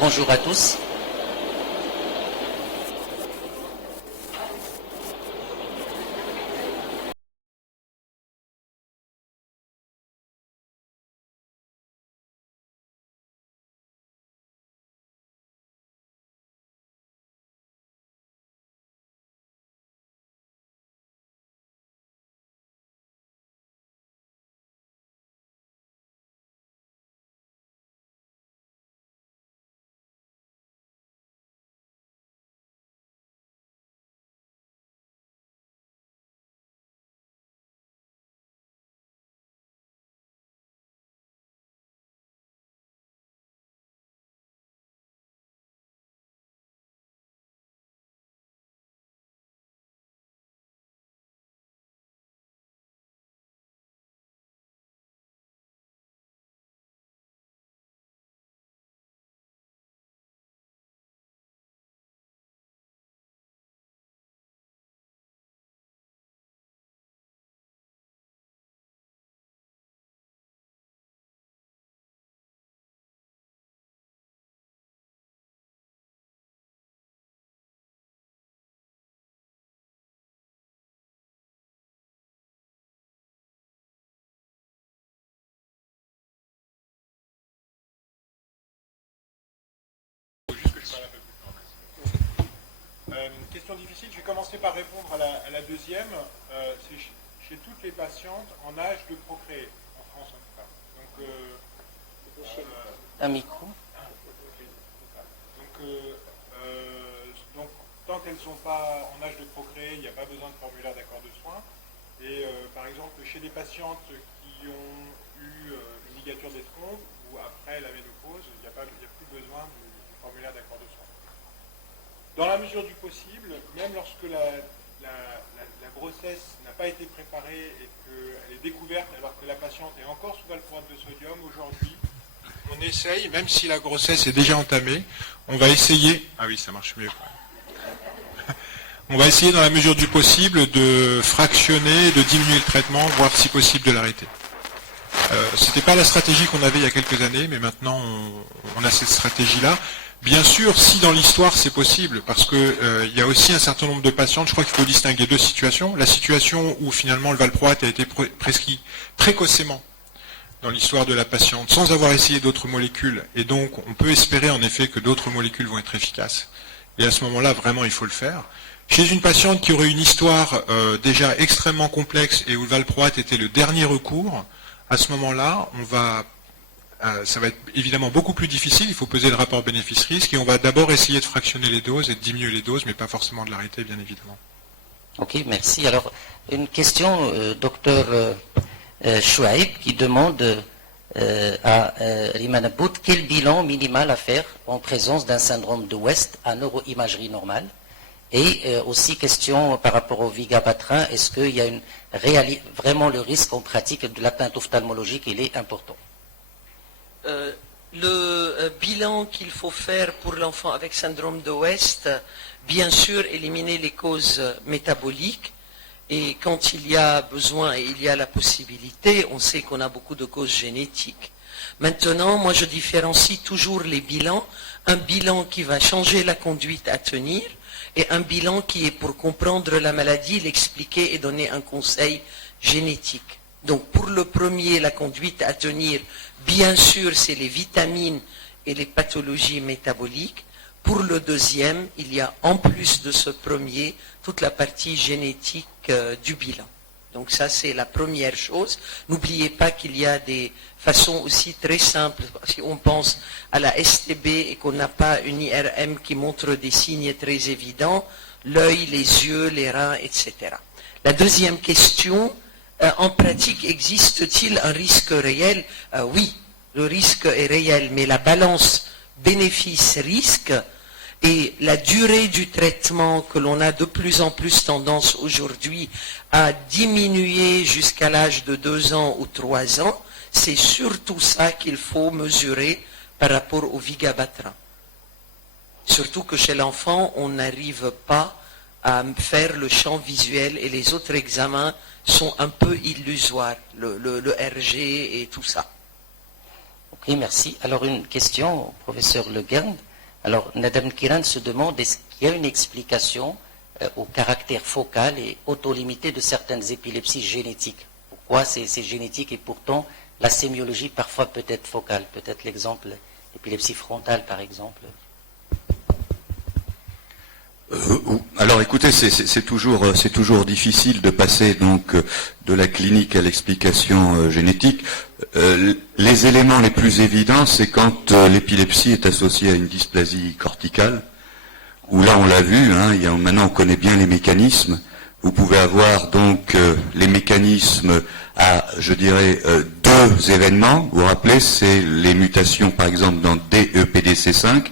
bonjour à tous. Question difficile, je vais commencer par répondre à la deuxième. C'est chez toutes les patientes en âge de procréer, en France en tout cas. Donc, un micro. Donc, tant qu'elles ne sont pas en âge de procréer, il n'y a pas besoin de formulaire d'accord de soins. Et par exemple, chez des patientes qui ont eu une ligature des trompes ou après la ménopause, il n'y a plus besoin du formulaire d'accord de soins. Dans la mesure du possible, même lorsque la grossesse n'a pas été préparée et qu'elle est découverte alors que la patiente est encore sous valproate de sodium, aujourd'hui, on essaye, même si la grossesse est déjà entamée, on va essayer... Ah oui, ça marche mieux. On va essayer dans la mesure du possible de fractionner, de diminuer le traitement, voire si possible de l'arrêter. Ce n'était pas la stratégie qu'on avait il y a quelques années, mais maintenant on a cette stratégie-là. Bien sûr, si dans l'histoire c'est possible, parce que il y a aussi un certain nombre de patientes, je crois qu'il faut distinguer deux situations. La situation où finalement le valproate a été prescrit précocement dans l'histoire de la patiente, sans avoir essayé d'autres molécules, et donc on peut espérer en effet que d'autres molécules vont être efficaces. Et à ce moment-là, vraiment, il faut le faire. Chez une patiente qui aurait une histoire déjà extrêmement complexe et où le valproate était le dernier recours, à ce moment-là, ça va être évidemment beaucoup plus difficile, il faut peser le rapport bénéfice-risque et on va d'abord essayer de fractionner les doses et de diminuer les doses, mais pas forcément de l'arrêter, bien évidemment. Ok, merci. Alors, une question, docteur Chouaib, qui demande à Rima Nabout, quel bilan minimal à faire en présence d'un syndrome de West à neuroimagerie normale? Et aussi question par rapport au vigabatrin, est-ce qu'il y a vraiment le risque en pratique de l'atteinte ophtalmologique, il est important? Le bilan qu'il faut faire pour l'enfant avec syndrome de West, bien sûr éliminer les causes métaboliques, et quand il y a besoin et il y a la possibilité, on sait qu'on a beaucoup de causes génétiques. Maintenant, moi je différencie toujours les bilans, un bilan qui va changer la conduite à tenir, et un bilan qui est pour comprendre la maladie, l'expliquer et donner un conseil génétique. Donc pour le premier, la conduite à tenir, bien sûr, c'est les vitamines et les pathologies métaboliques. Pour le deuxième, il y a en plus de ce premier, toute la partie génétique du bilan. Donc ça, c'est la première chose. N'oubliez pas qu'il y a des façons aussi très simples. Si on pense à la STB et qu'on n'a pas une IRM qui montre des signes très évidents, l'œil, les yeux, les reins, etc. La deuxième question, en pratique, existe-t-il un risque réel? Oui, le risque est réel, mais la balance bénéfice-risque et la durée du traitement que l'on a de plus en plus tendance aujourd'hui à diminuer jusqu'à l'âge de 2 ans ou 3 ans, c'est surtout ça qu'il faut mesurer par rapport au vigabatrin. Surtout que chez l'enfant, on n'arrive pas à faire le champ visuel et les autres examens sont un peu illusoires, le RG et tout ça. Ok, Oui, merci. Alors, une question au professeur Le Guen. Alors, Nadam Kiran se demande est-ce qu'il y a une explication au caractère focal et autolimité de certaines épilepsies génétiques? Pourquoi c'est génétique et pourtant la sémiologie parfois peut être focale? Peut-être l'exemple, l'épilepsie frontale par exemple. Alors écoutez, c'est toujours difficile de passer donc de la clinique à l'explication génétique. Les éléments les plus évidents, c'est quand l'épilepsie est associée à une dysplasie corticale, où là on l'a vu, maintenant on connaît bien les mécanismes. Vous pouvez avoir donc les mécanismes à, je dirais, deux événements. Vous vous rappelez, c'est les mutations par exemple dans DEPDC5,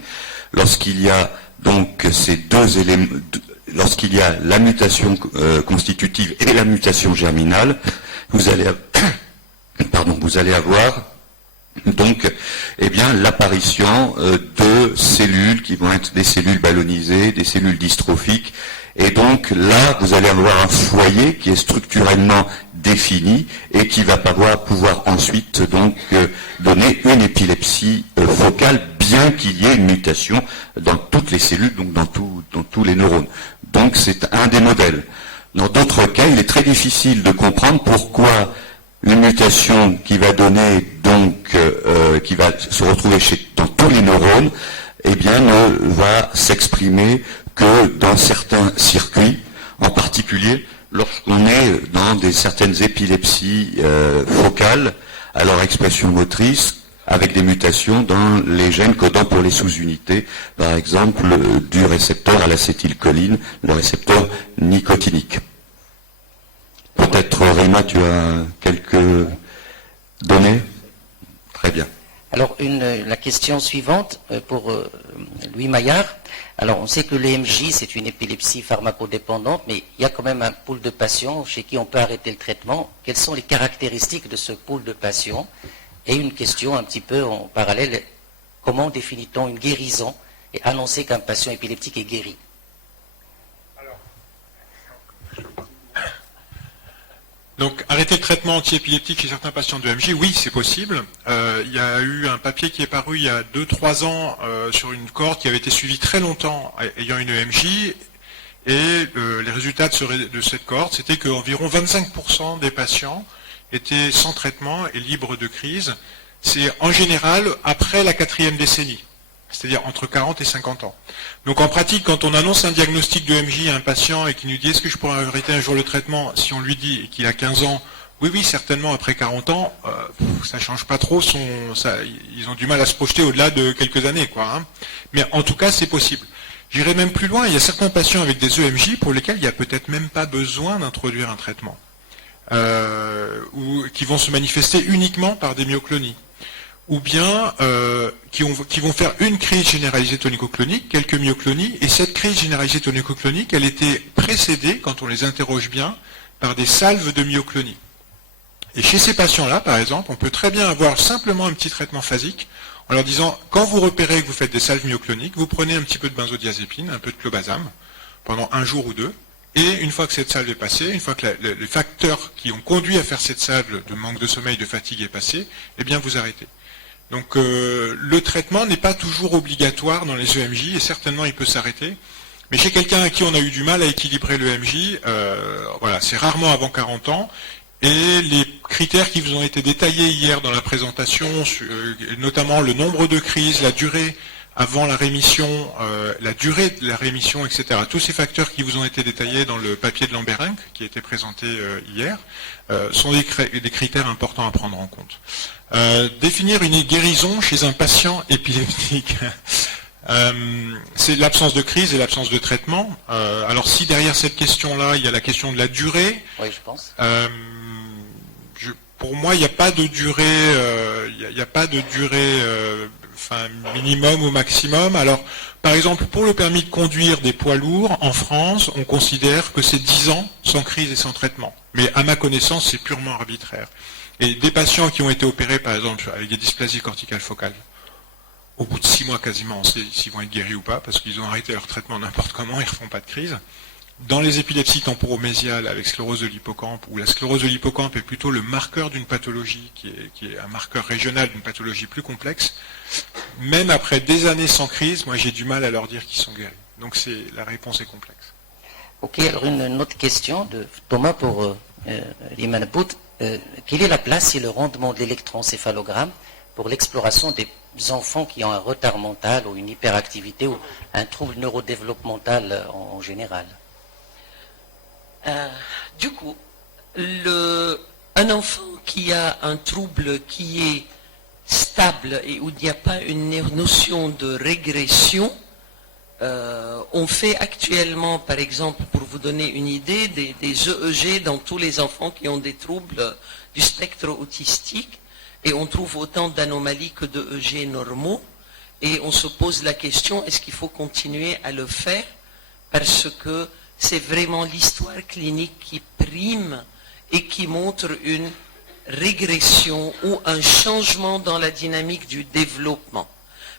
lorsqu'il y a donc ces deux éléments, lorsqu'il y a la mutation constitutive et la mutation germinale, vous allez avoir donc l'apparition de cellules qui vont être des cellules ballonisées, des cellules dystrophiques, et donc là vous allez avoir un foyer qui est structurellement défini et qui va pouvoir ensuite donc donner une épilepsie focale, bien qu'il y ait une mutation dans toutes les cellules, donc dans tous les neurones. Donc c'est un des modèles. Dans d'autres cas, il est très difficile de comprendre pourquoi une mutation qui va donner donc qui va se retrouver dans tous les neurones, ne va s'exprimer que dans certains circuits, en particulier lorsqu'on est dans certaines épilepsies focales à leur expression motrice, avec des mutations dans les gènes codant pour les sous-unités, par exemple du récepteur à l'acétylcholine, le récepteur nicotinique. Peut-être, Rima, tu as quelques données? Très bien. Alors, la question suivante pour Louis Maillard. Alors, on sait que l'EMJ, c'est une épilepsie pharmacodépendante, mais il y a quand même un pool de patients chez qui on peut arrêter le traitement. Quelles sont les caractéristiques de ce pool de patients? Et une question un petit peu en parallèle, comment définit-on une guérison et annoncer qu'un patient épileptique est guéri? Donc, arrêter le traitement antiépileptique chez certains patients de EMJ, oui, c'est possible. Il y a eu un papier qui est paru il y a 2-3 ans sur une cohorte qui avait été suivie très longtemps ayant une EMJ, et les résultats de cette cohorte, c'était qu'environ 25% des patients étaient sans traitement et libres de crise. C'est en général après la 4e décennie, c'est-à-dire entre 40 et 50 ans. Donc en pratique, quand on annonce un diagnostic de EMJ à un patient et qu'il nous dit « est-ce que je pourrais arrêter un jour le traitement ?» Si on lui dit qu'il a 15 ans, oui, certainement, après 40 ans, ça ne change pas trop, ils ont du mal à se projeter au-delà de quelques années, Mais en tout cas, c'est possible. J'irai même plus loin, il y a certains patients avec des EMJ pour lesquels il n'y a peut-être même pas besoin d'introduire un traitement, ou qui vont se manifester uniquement par des myoclonies, ou bien qui vont faire une crise généralisée tonico-clonique, quelques myoclonies, et cette crise généralisée tonico-clonique, elle était précédée, quand on les interroge bien, par des salves de myoclonie. Et chez ces patients-là, par exemple, on peut très bien avoir simplement un petit traitement phasique, en leur disant, quand vous repérez que vous faites des salves myocloniques, vous prenez un petit peu de benzodiazépine, un peu de clobazam, pendant un jour ou deux, et une fois que cette salve est passée, une fois que les facteurs qui ont conduit à faire cette salve de manque de sommeil, de fatigue est passé, eh bien vous arrêtez. Donc le traitement n'est pas toujours obligatoire dans les EMJ, et certainement il peut s'arrêter. Mais chez quelqu'un à qui on a eu du mal à équilibrer l'EMJ, c'est rarement avant 40 ans. Et les critères qui vous ont été détaillés hier dans la présentation, notamment le nombre de crises, la durée avant la rémission, la durée de la rémission, etc. Tous ces facteurs qui vous ont été détaillés dans le papier de Lamberink, qui a été présenté hier, sont des critères importants à prendre en compte. Définir une guérison chez un patient épileptique, c'est l'absence de crise et l'absence de traitement. Alors si derrière cette question-là, il y a la question de la durée, oui, je pense. Pour moi, il n'y a pas de durée, minimum ou maximum. Alors, par exemple, pour le permis de conduire des poids lourds, en France, on considère que c'est 10 ans sans crise et sans traitement. Mais à ma connaissance, c'est purement arbitraire. Et des patients qui ont été opérés, par exemple, avec des dysplasies corticales focales, au bout de 6 mois quasiment, on sait s'ils vont être guéris ou pas, parce qu'ils ont arrêté leur traitement n'importe comment, ils ne refont pas de crise. Dans les épilepsies temporomésiales avec sclérose de l'hippocampe, où la sclérose de l'hippocampe est plutôt le marqueur d'une pathologie qui est un marqueur régional d'une pathologie plus complexe, même après des années sans crise, moi j'ai du mal à leur dire qu'ils sont guéris. Donc la réponse est complexe. Ok, alors une autre question de Thomas pour Rima Nabbout. Quelle est la place et le rendement de l'électroencéphalogramme pour l'exploration des enfants qui ont un retard mental ou une hyperactivité ou un trouble neurodéveloppemental en général? Du coup, un enfant qui a un trouble qui est stable et où il n'y a pas une notion de régression, on fait actuellement, par exemple, pour vous donner une idée, des EEG dans tous les enfants qui ont des troubles du spectre autistique, et on trouve autant d'anomalies que d'EEG normaux, et on se pose la question, est-ce qu'il faut continuer à le faire, parce que c'est vraiment l'histoire clinique qui prime et qui montre une régression ou un changement dans la dynamique du développement.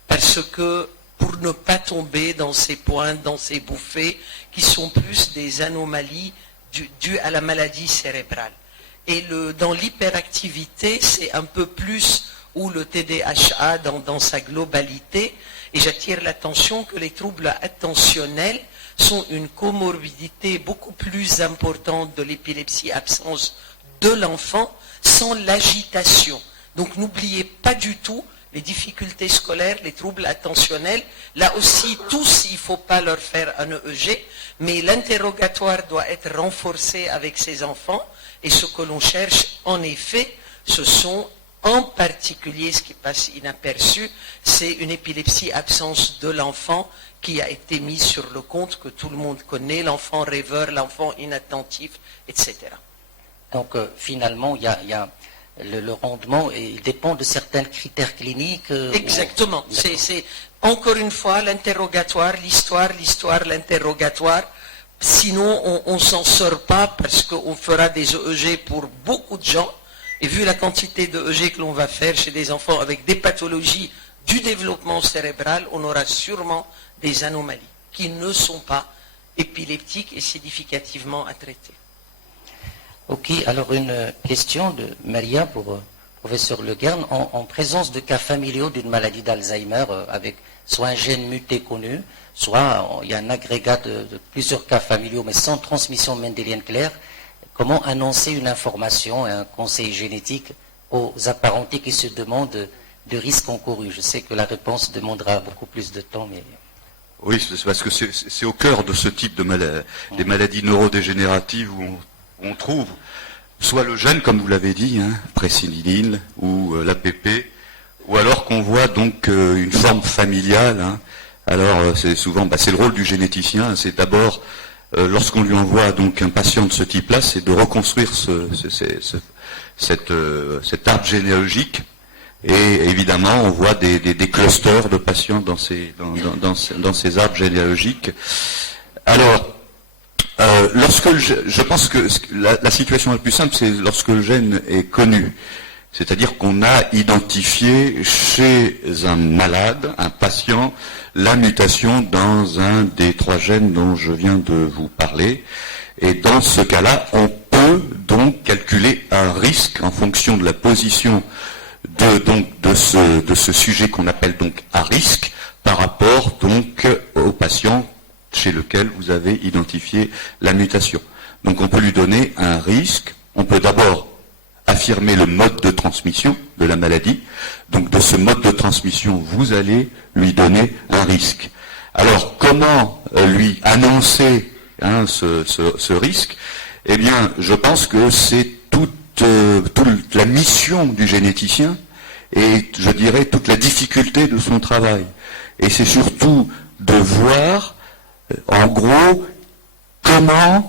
Parce que pour ne pas tomber dans ces points, dans ces bouffées, qui sont plus des anomalies dues à la maladie cérébrale. Et dans l'hyperactivité, c'est un peu plus, ou le TDAH dans sa globalité, et j'attire l'attention que les troubles attentionnels sont une comorbidité beaucoup plus importante de l'épilepsie absence de l'enfant sans l'agitation. Donc n'oubliez pas du tout les difficultés scolaires, les troubles attentionnels. Là aussi, tous, il ne faut pas leur faire un EEG, mais l'interrogatoire doit être renforcé avec ces enfants. Et ce que l'on cherche, en effet, ce sont en particulier, ce qui passe inaperçu, c'est une épilepsie absence de l'enfant qui a été mise sur le compte que tout le monde connaît, l'enfant rêveur, l'enfant inattentif, etc. Donc finalement, il y a le rendement, et il dépend de certains critères cliniques. Exactement. C'est encore une fois l'interrogatoire, l'histoire, l'interrogatoire. Sinon, on ne s'en sort pas parce qu'on fera des EEG pour beaucoup de gens. Et vu la quantité de EEG que l'on va faire chez des enfants avec des pathologies du développement cérébral, on aura sûrement des anomalies qui ne sont pas épileptiques et significativement à traiter. Ok, alors une question de Maria pour professeur Le Gern. En présence de cas familiaux d'une maladie d'Alzheimer avec soit un gène muté connu, soit il y a un agrégat de plusieurs cas familiaux mais sans transmission mendélienne claire, comment annoncer une information et un conseil génétique aux apparentés qui se demandent de risques encourus? Je sais que la réponse demandera beaucoup plus de temps, mais... Oui, c'est parce que c'est au cœur de ce type de des maladies neurodégénératives où on trouve soit le gène, comme vous l'avez dit, préciniline, ou l'APP, ou alors qu'on voit donc une forme familiale. Alors c'est souvent, c'est le rôle du généticien, c'est d'abord, lorsqu'on lui envoie donc un patient de ce type-là, c'est de reconstruire cet arbre généalogique. Et évidemment, on voit des clusters de patients dans ces arbres généalogiques. Alors, je pense que la situation la plus simple, c'est lorsque le gène est connu. C'est-à-dire qu'on a identifié chez un malade, un patient, la mutation dans un des 3 gènes dont je viens de vous parler. Et dans ce cas-là, on peut donc calculer un risque en fonction de la position de ce sujet qu'on appelle donc à risque par rapport donc au patient chez lequel vous avez identifié la mutation. Donc on peut lui donner un risque, on peut d'abord affirmer le mode de transmission de la maladie, donc de ce mode de transmission vous allez lui donner un risque. Alors comment lui annoncer ce risque? Eh bien je pense que c'est toute la mission du généticien et je dirais toute la difficulté de son travail. Et c'est surtout de voir, en gros,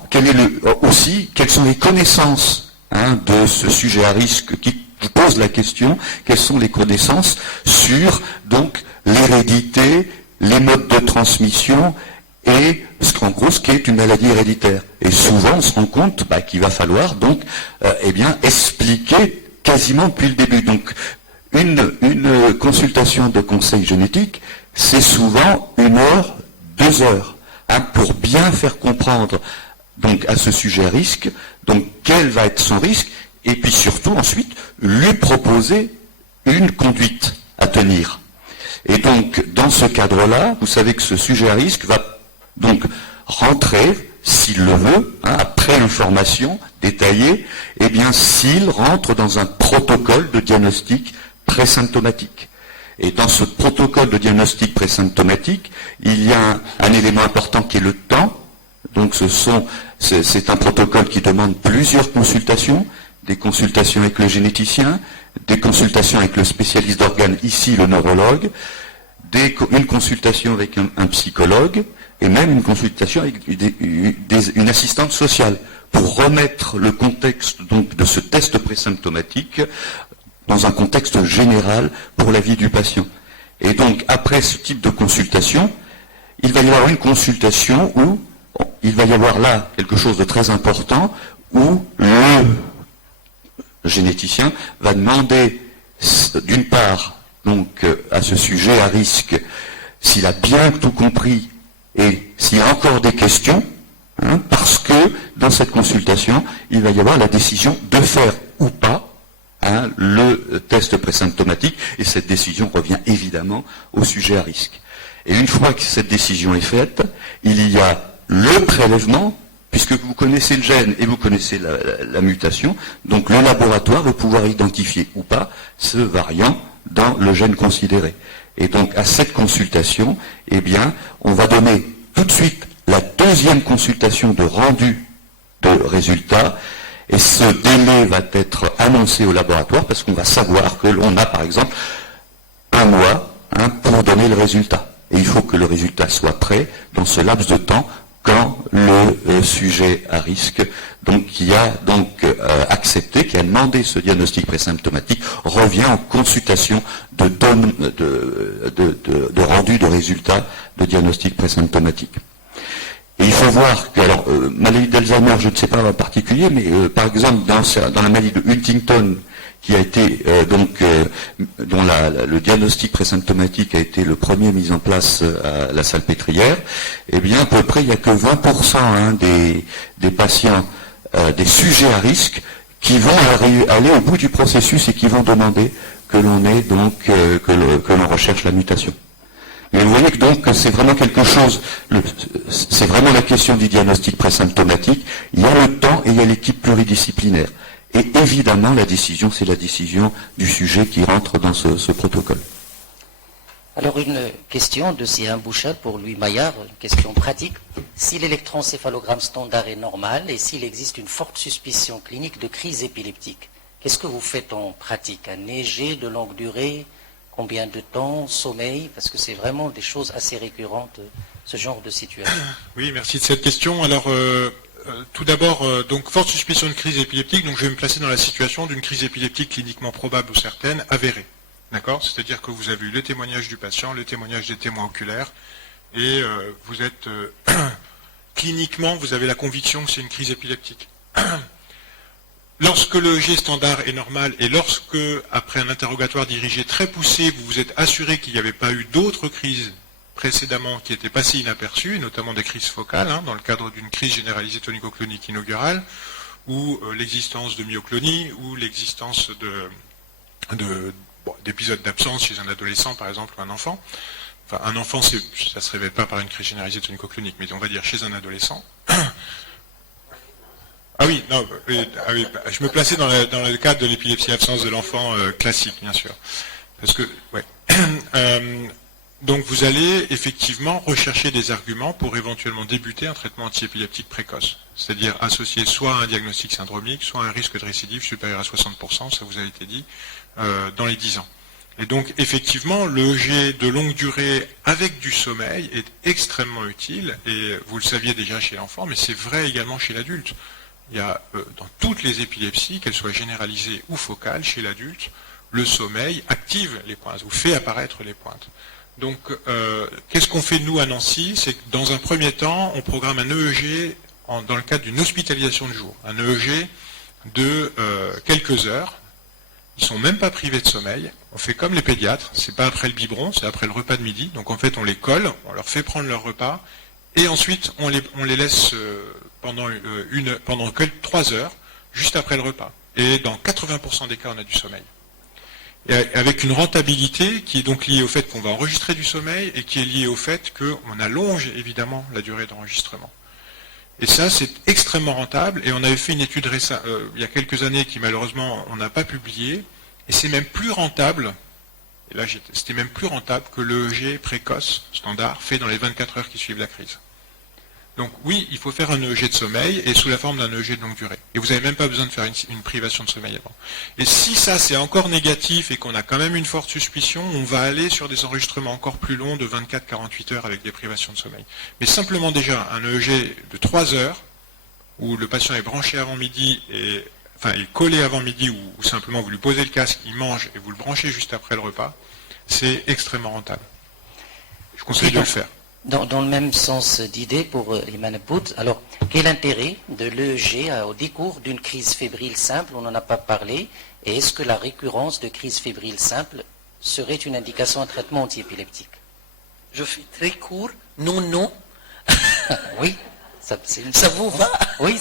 quelles sont les connaissances de ce sujet à risque qui pose la question, quelles sont les connaissances sur donc l'hérédité, les modes de transmission et ce qu'est une maladie héréditaire. Et souvent on se rend compte qu'il va falloir donc expliquer quasiment depuis le début. Donc une consultation de conseil génétique, c'est souvent 1 heure, 2 heures. pour bien faire comprendre donc à ce sujet à risque, donc quel va être son risque, et puis surtout ensuite lui proposer une conduite à tenir. Et donc dans ce cadre-là, vous savez que ce sujet à risque va donc rentrer, s'il le veut, après l'information détaillée, eh bien s'il rentre dans un protocole de diagnostic présymptomatique. Et dans ce protocole de diagnostic présymptomatique, il y a un élément important qui est le temps. Donc c'est un protocole qui demande plusieurs consultations, des consultations avec le généticien, des consultations avec le spécialiste d'organes, ici le neurologue, une consultation avec un psychologue, et même une consultation avec une assistante sociale, pour remettre le contexte donc de ce test présymptomatique dans un contexte général pour la vie du patient. Et donc, après ce type de consultation, il va y avoir une consultation où il va y avoir là quelque chose de très important, où le généticien va demander, d'une part, donc, à ce sujet à risque, s'il a bien tout compris et s'il y a encore des questions, parce que dans cette consultation, il va y avoir la décision de faire ou pas le test présymptomatique, et cette décision revient évidemment au sujet à risque. Et une fois que cette décision est faite, il y a le prélèvement, puisque vous connaissez le gène et vous connaissez la mutation, donc le laboratoire va pouvoir identifier ou pas ce variant dans le gène considéré. Et donc à cette consultation, eh bien, on va donner tout de suite la deuxième consultation de rendu de résultats, et ce délai va être annoncé au laboratoire parce qu'on va savoir que l'on a par exemple un mois pour donner le résultat. Et il faut que le résultat soit prêt dans ce laps de temps quand le sujet à risque, donc qui a donc accepté, qui a demandé ce diagnostic présymptomatique, revient en consultation de rendu de résultats de diagnostic présymptomatique. Et il faut voir que, alors, maladie d'Alzheimer, je ne sais pas en particulier, mais par exemple, dans la maladie de Huntington, qui a été, dont le diagnostic présymptomatique a été le premier mis en place à la Salpêtrière, eh bien, à peu près, il n'y a que 20% des patients, des sujets à risque, qui vont aller au bout du processus et qui vont demander que l'on ait donc, que l'on recherche la mutation. Mais vous voyez que donc c'est vraiment quelque chose, c'est vraiment la question du diagnostic présymptomatique. Il y a le temps et il y a l'équipe pluridisciplinaire. Et évidemment, la décision, c'est la décision du sujet qui rentre dans ce protocole. Alors une question de Sihan Bouchal pour Louis Maillard, une question pratique. Si l'électroencéphalogramme standard est normal et s'il existe une forte suspicion clinique de crise épileptique, qu'est-ce que vous faites en pratique? Un EEG de longue durée? Combien de temps, sommeil, parce que c'est vraiment des choses assez récurrentes, ce genre de situation. Oui, merci de cette question. Alors, tout d'abord, donc forte suspicion de crise épileptique, donc je vais me placer dans la situation d'une crise épileptique cliniquement probable ou certaine, avérée. D'accord? C'est-à-dire que vous avez eu le témoignage du patient, le témoignage des témoins oculaires, et vous êtes cliniquement, vous avez la conviction que c'est une crise épileptique. Lorsque le G standard est normal et lorsque, après un interrogatoire dirigé très poussé, vous vous êtes assuré qu'il n'y avait pas eu d'autres crises précédemment qui étaient passées inaperçues, notamment des crises focales, dans le cadre d'une crise généralisée tonico-clonique inaugurale, ou l'existence de myoclonie, ou l'existence d'épisodes d'absence chez un adolescent, par exemple, ou un enfant. Enfin, un enfant, ça ne se révèle pas par une crise généralisée tonico-clonique, mais on va dire chez un adolescent. Ah oui, non, je me plaçais dans le cadre de l'épilepsie absence de l'enfant classique, bien sûr. Parce que, ouais. Donc vous allez effectivement rechercher des arguments pour éventuellement débuter un traitement antiépileptique précoce. C'est-à-dire associer soit à un diagnostic syndromique, soit à un risque de récidive supérieur à 60%, ça vous a été dit, dans les 10 ans. Et donc effectivement, le EEG de longue durée avec du sommeil est extrêmement utile, et vous le saviez déjà chez l'enfant, mais c'est vrai également chez l'adulte. Il y a dans toutes les épilepsies, qu'elles soient généralisées ou focales, chez l'adulte, le sommeil active les pointes, ou fait apparaître les pointes. Donc, qu'est-ce qu'on fait nous à Nancy? C'est que dans un premier temps, on programme un EEG dans le cadre d'une hospitalisation de jour. Un EEG de quelques heures. Ils ne sont même pas privés de sommeil. On fait comme les pédiatres, c'est pas après le biberon, c'est après le repas de midi. Donc en fait, on les colle, on leur fait prendre leur repas, et ensuite on les laisse pendant que 3 heures, juste après le repas. Et dans 80% des cas, on a du sommeil. Et avec une rentabilité qui est donc liée au fait qu'on va enregistrer du sommeil et qui est liée au fait qu'on allonge évidemment la durée d'enregistrement. Et ça, c'est extrêmement rentable. Et on avait fait une étude récente, il y a quelques années qui malheureusement on n'a pas publié. Et c'est même plus rentable, et là c'était même plus rentable que l'EEG précoce standard fait dans les 24 heures qui suivent la crise. Donc oui, il faut faire un EEG de sommeil et sous la forme d'un EEG de longue durée. Et vous n'avez même pas besoin de faire une privation de sommeil avant. Et si ça c'est encore négatif et qu'on a quand même une forte suspicion, on va aller sur des enregistrements encore plus longs de 24-48 heures avec des privations de sommeil. Mais simplement déjà un EEG de 3 heures, où le patient est branché avant midi, il est collé avant midi, ou simplement vous lui posez le casque, il mange et vous le branchez juste après le repas, c'est extrêmement rentable. Je conseille de le faire. Dans le même sens d'idée pour Imane Bout, alors quel intérêt de l'EEG au décours d'une crise fébrile simple, on n'en a pas parlé, et est-ce que la récurrence de crise fébrile simple serait une indication à traitement antiépileptique? Je fais très court, non. Oui, ça vous va? Oui,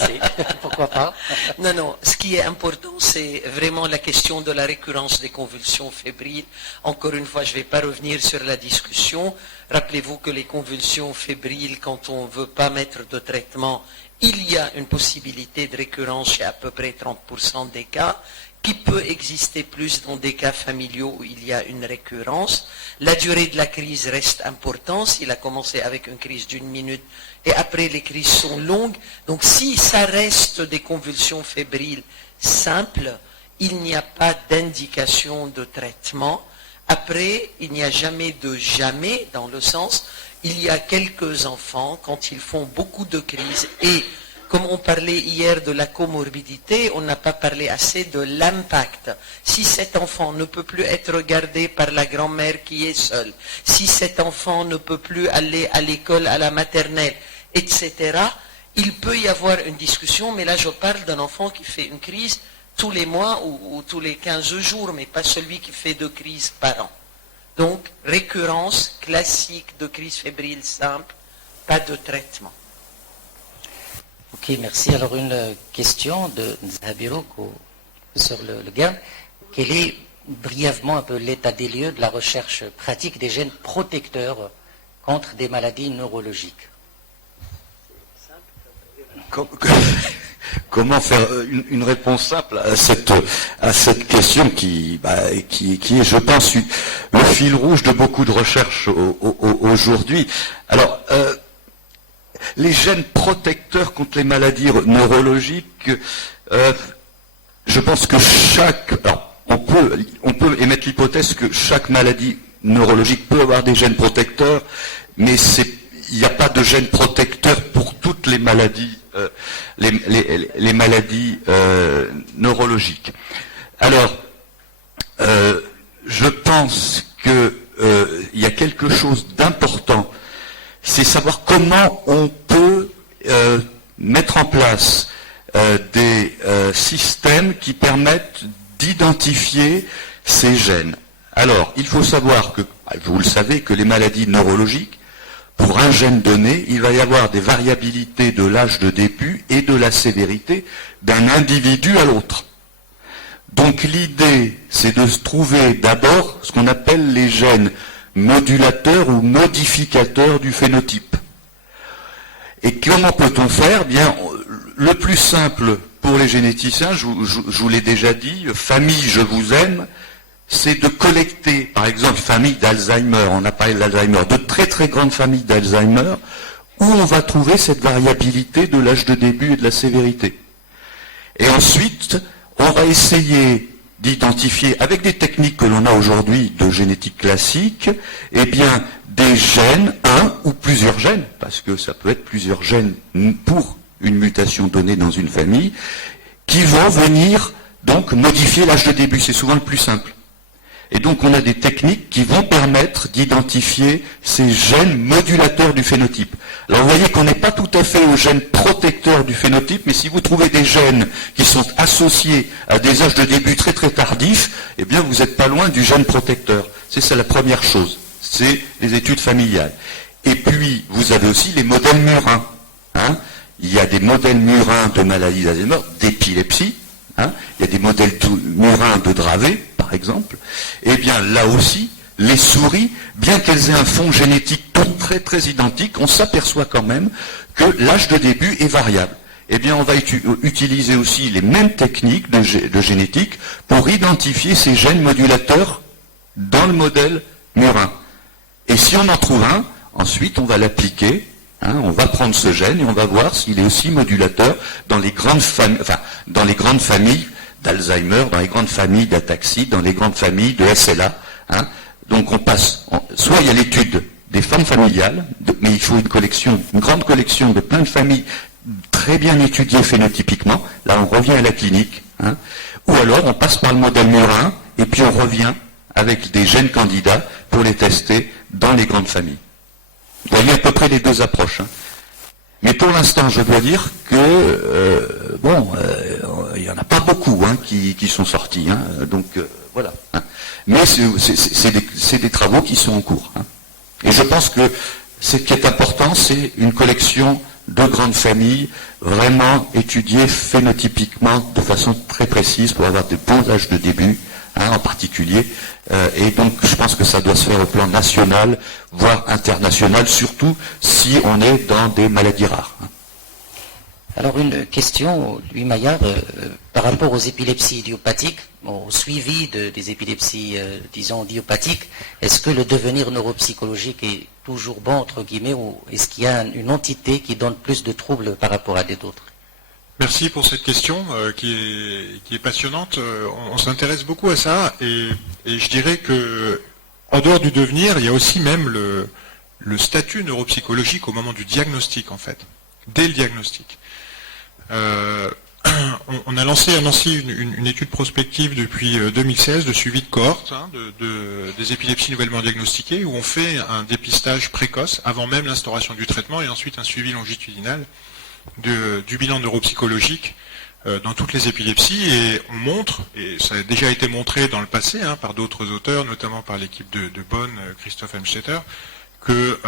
pourquoi pas? Non, ce qui est important, c'est vraiment la question de la récurrence des convulsions fébriles. Encore une fois, je ne vais pas revenir sur la discussion. Rappelez-vous que les convulsions fébriles, quand on ne veut pas mettre de traitement, il y a une possibilité de récurrence chez à peu près 30% des cas, qui peut exister plus dans des cas familiaux où il y a une récurrence. La durée de la crise reste importante. S'il a commencé avec une crise d'1 minute et après les crises sont longues, donc si ça reste des convulsions fébriles simples, il n'y a pas d'indication de traitement. Après, il n'y a jamais de jamais, dans le sens, il y a quelques enfants, quand ils font beaucoup de crises, et comme on parlait hier de la comorbidité, on n'a pas parlé assez de l'impact. Si cet enfant ne peut plus être regardé par la grand-mère qui est seule, si cet enfant ne peut plus aller à l'école, à la maternelle, etc., il peut y avoir une discussion, mais là je parle d'un enfant qui fait une crise tous les mois ou tous les 15 jours, mais pas celui qui fait 2 crises par an. Donc, récurrence classique de crise fébrile simple, pas de traitement. Ok, merci. Alors une question de Zahabiro sur le gain. Quel est brièvement un peu l'état des lieux de la recherche pratique des gènes protecteurs contre des maladies neurologiques? Comment faire une réponse simple à cette question qui est, je pense, le fil rouge de beaucoup de recherches aujourd'hui. Alors, les gènes protecteurs contre les maladies neurologiques, je pense que on peut émettre l'hypothèse que chaque maladie neurologique peut avoir des gènes protecteurs, mais il n'y a pas de gènes protecteurs pour toutes les maladies, les maladies neurologiques. Alors, je pense qu'il y a quelque chose d'important, c'est savoir comment on peut mettre en place des systèmes qui permettent d'identifier ces gènes. Alors, il faut savoir que, vous le savez, que les maladies neurologiques, pour un gène donné, il va y avoir des variabilités de l'âge de début et de la sévérité d'un individu à l'autre. Donc l'idée, c'est de se trouver d'abord ce qu'on appelle les gènes modulateurs ou modificateurs du phénotype. Et comment peut-on faire? Bien, le plus simple pour les généticiens, je vous l'ai déjà dit, famille je vous aime, c'est de collecter, par exemple, famille d'Alzheimer, on a parlé d'Alzheimer, de très très grandes familles d'Alzheimer, où on va trouver cette variabilité de l'âge de début et de la sévérité. Et ensuite, on va essayer d'identifier, avec des techniques que l'on a aujourd'hui de génétique classique, eh bien, des gènes, un ou plusieurs gènes, parce que ça peut être plusieurs gènes pour une mutation donnée dans une famille, qui vont venir donc modifier l'âge de début. C'est souvent le plus simple. Et donc on a des techniques qui vont permettre d'identifier ces gènes modulateurs du phénotype. Alors vous voyez qu'on n'est pas tout à fait aux gènes protecteurs du phénotype, mais si vous trouvez des gènes qui sont associés à des âges de début très très tardifs, eh bien vous n'êtes pas loin du gène protecteur. C'est ça la première chose, c'est les études familiales. Et puis, vous avez aussi les modèles murins. Hein. Il y a des modèles murins de maladie d'Alzheimer, d'épilepsie. Hein. Il y a des modèles murins de Dravet, par exemple. Eh bien, là aussi, les souris, bien qu'elles aient un fond génétique très très identique, on s'aperçoit quand même que l'âge de début est variable. Eh bien, on va utiliser aussi les mêmes techniques de génétique pour identifier ces gènes modulateurs dans le modèle murin. Et si on en trouve un, ensuite on va l'appliquer, hein, on va prendre ce gène et on va voir s'il est aussi modulateur dans les grandes familles, dans les grandes familles d'Alzheimer, dans les grandes familles d'ataxie, dans les grandes familles de SLA. Hein. Donc on passe, soit il y a l'étude des formes familiales, mais il faut une grande collection de plein de familles très bien étudiées phénotypiquement. Là, on revient à la clinique. Hein. Ou alors, on passe par le modèle murin, et puis on revient avec des gènes candidats pour les tester dans les grandes familles. Vous voyez à peu près les deux approches. Hein. Mais pour l'instant, je dois dire que, il n'y en a pas beaucoup hein, qui sont sortis. Hein. Donc, voilà. Hein. Mais c'est des travaux qui sont en cours. Hein. Et je pense que ce qui est important, c'est une collection de grandes familles vraiment étudiées phénotypiquement de façon très précise pour avoir de bons âges de début, hein, en particulier. Et donc, je pense que ça doit se faire au plan national, voire international, surtout si on est dans des maladies rares. Hein. Alors une question, Louis Maillard, par rapport aux épilepsies idiopathiques, au suivi des épilepsies, disons, idiopathiques, est-ce que le devenir neuropsychologique est toujours bon, entre guillemets, ou est-ce qu'il y a une entité qui donne plus de troubles par rapport à d'autres? Merci pour cette question qui est passionnante. On s'intéresse beaucoup à ça et je dirais que en dehors du devenir, il y a aussi même le statut neuropsychologique au moment du diagnostic en fait, dès le diagnostic. On a lancé à Nancy une étude prospective depuis 2016 de suivi de cohorte hein, des épilepsies nouvellement diagnostiquées où on fait un dépistage précoce avant même l'instauration du traitement et ensuite un suivi longitudinal du bilan neuropsychologique dans toutes les épilepsies et on montre, et ça a déjà été montré dans le passé hein, par d'autres auteurs, notamment par l'équipe de Bonn, Christophe Helmstetter, que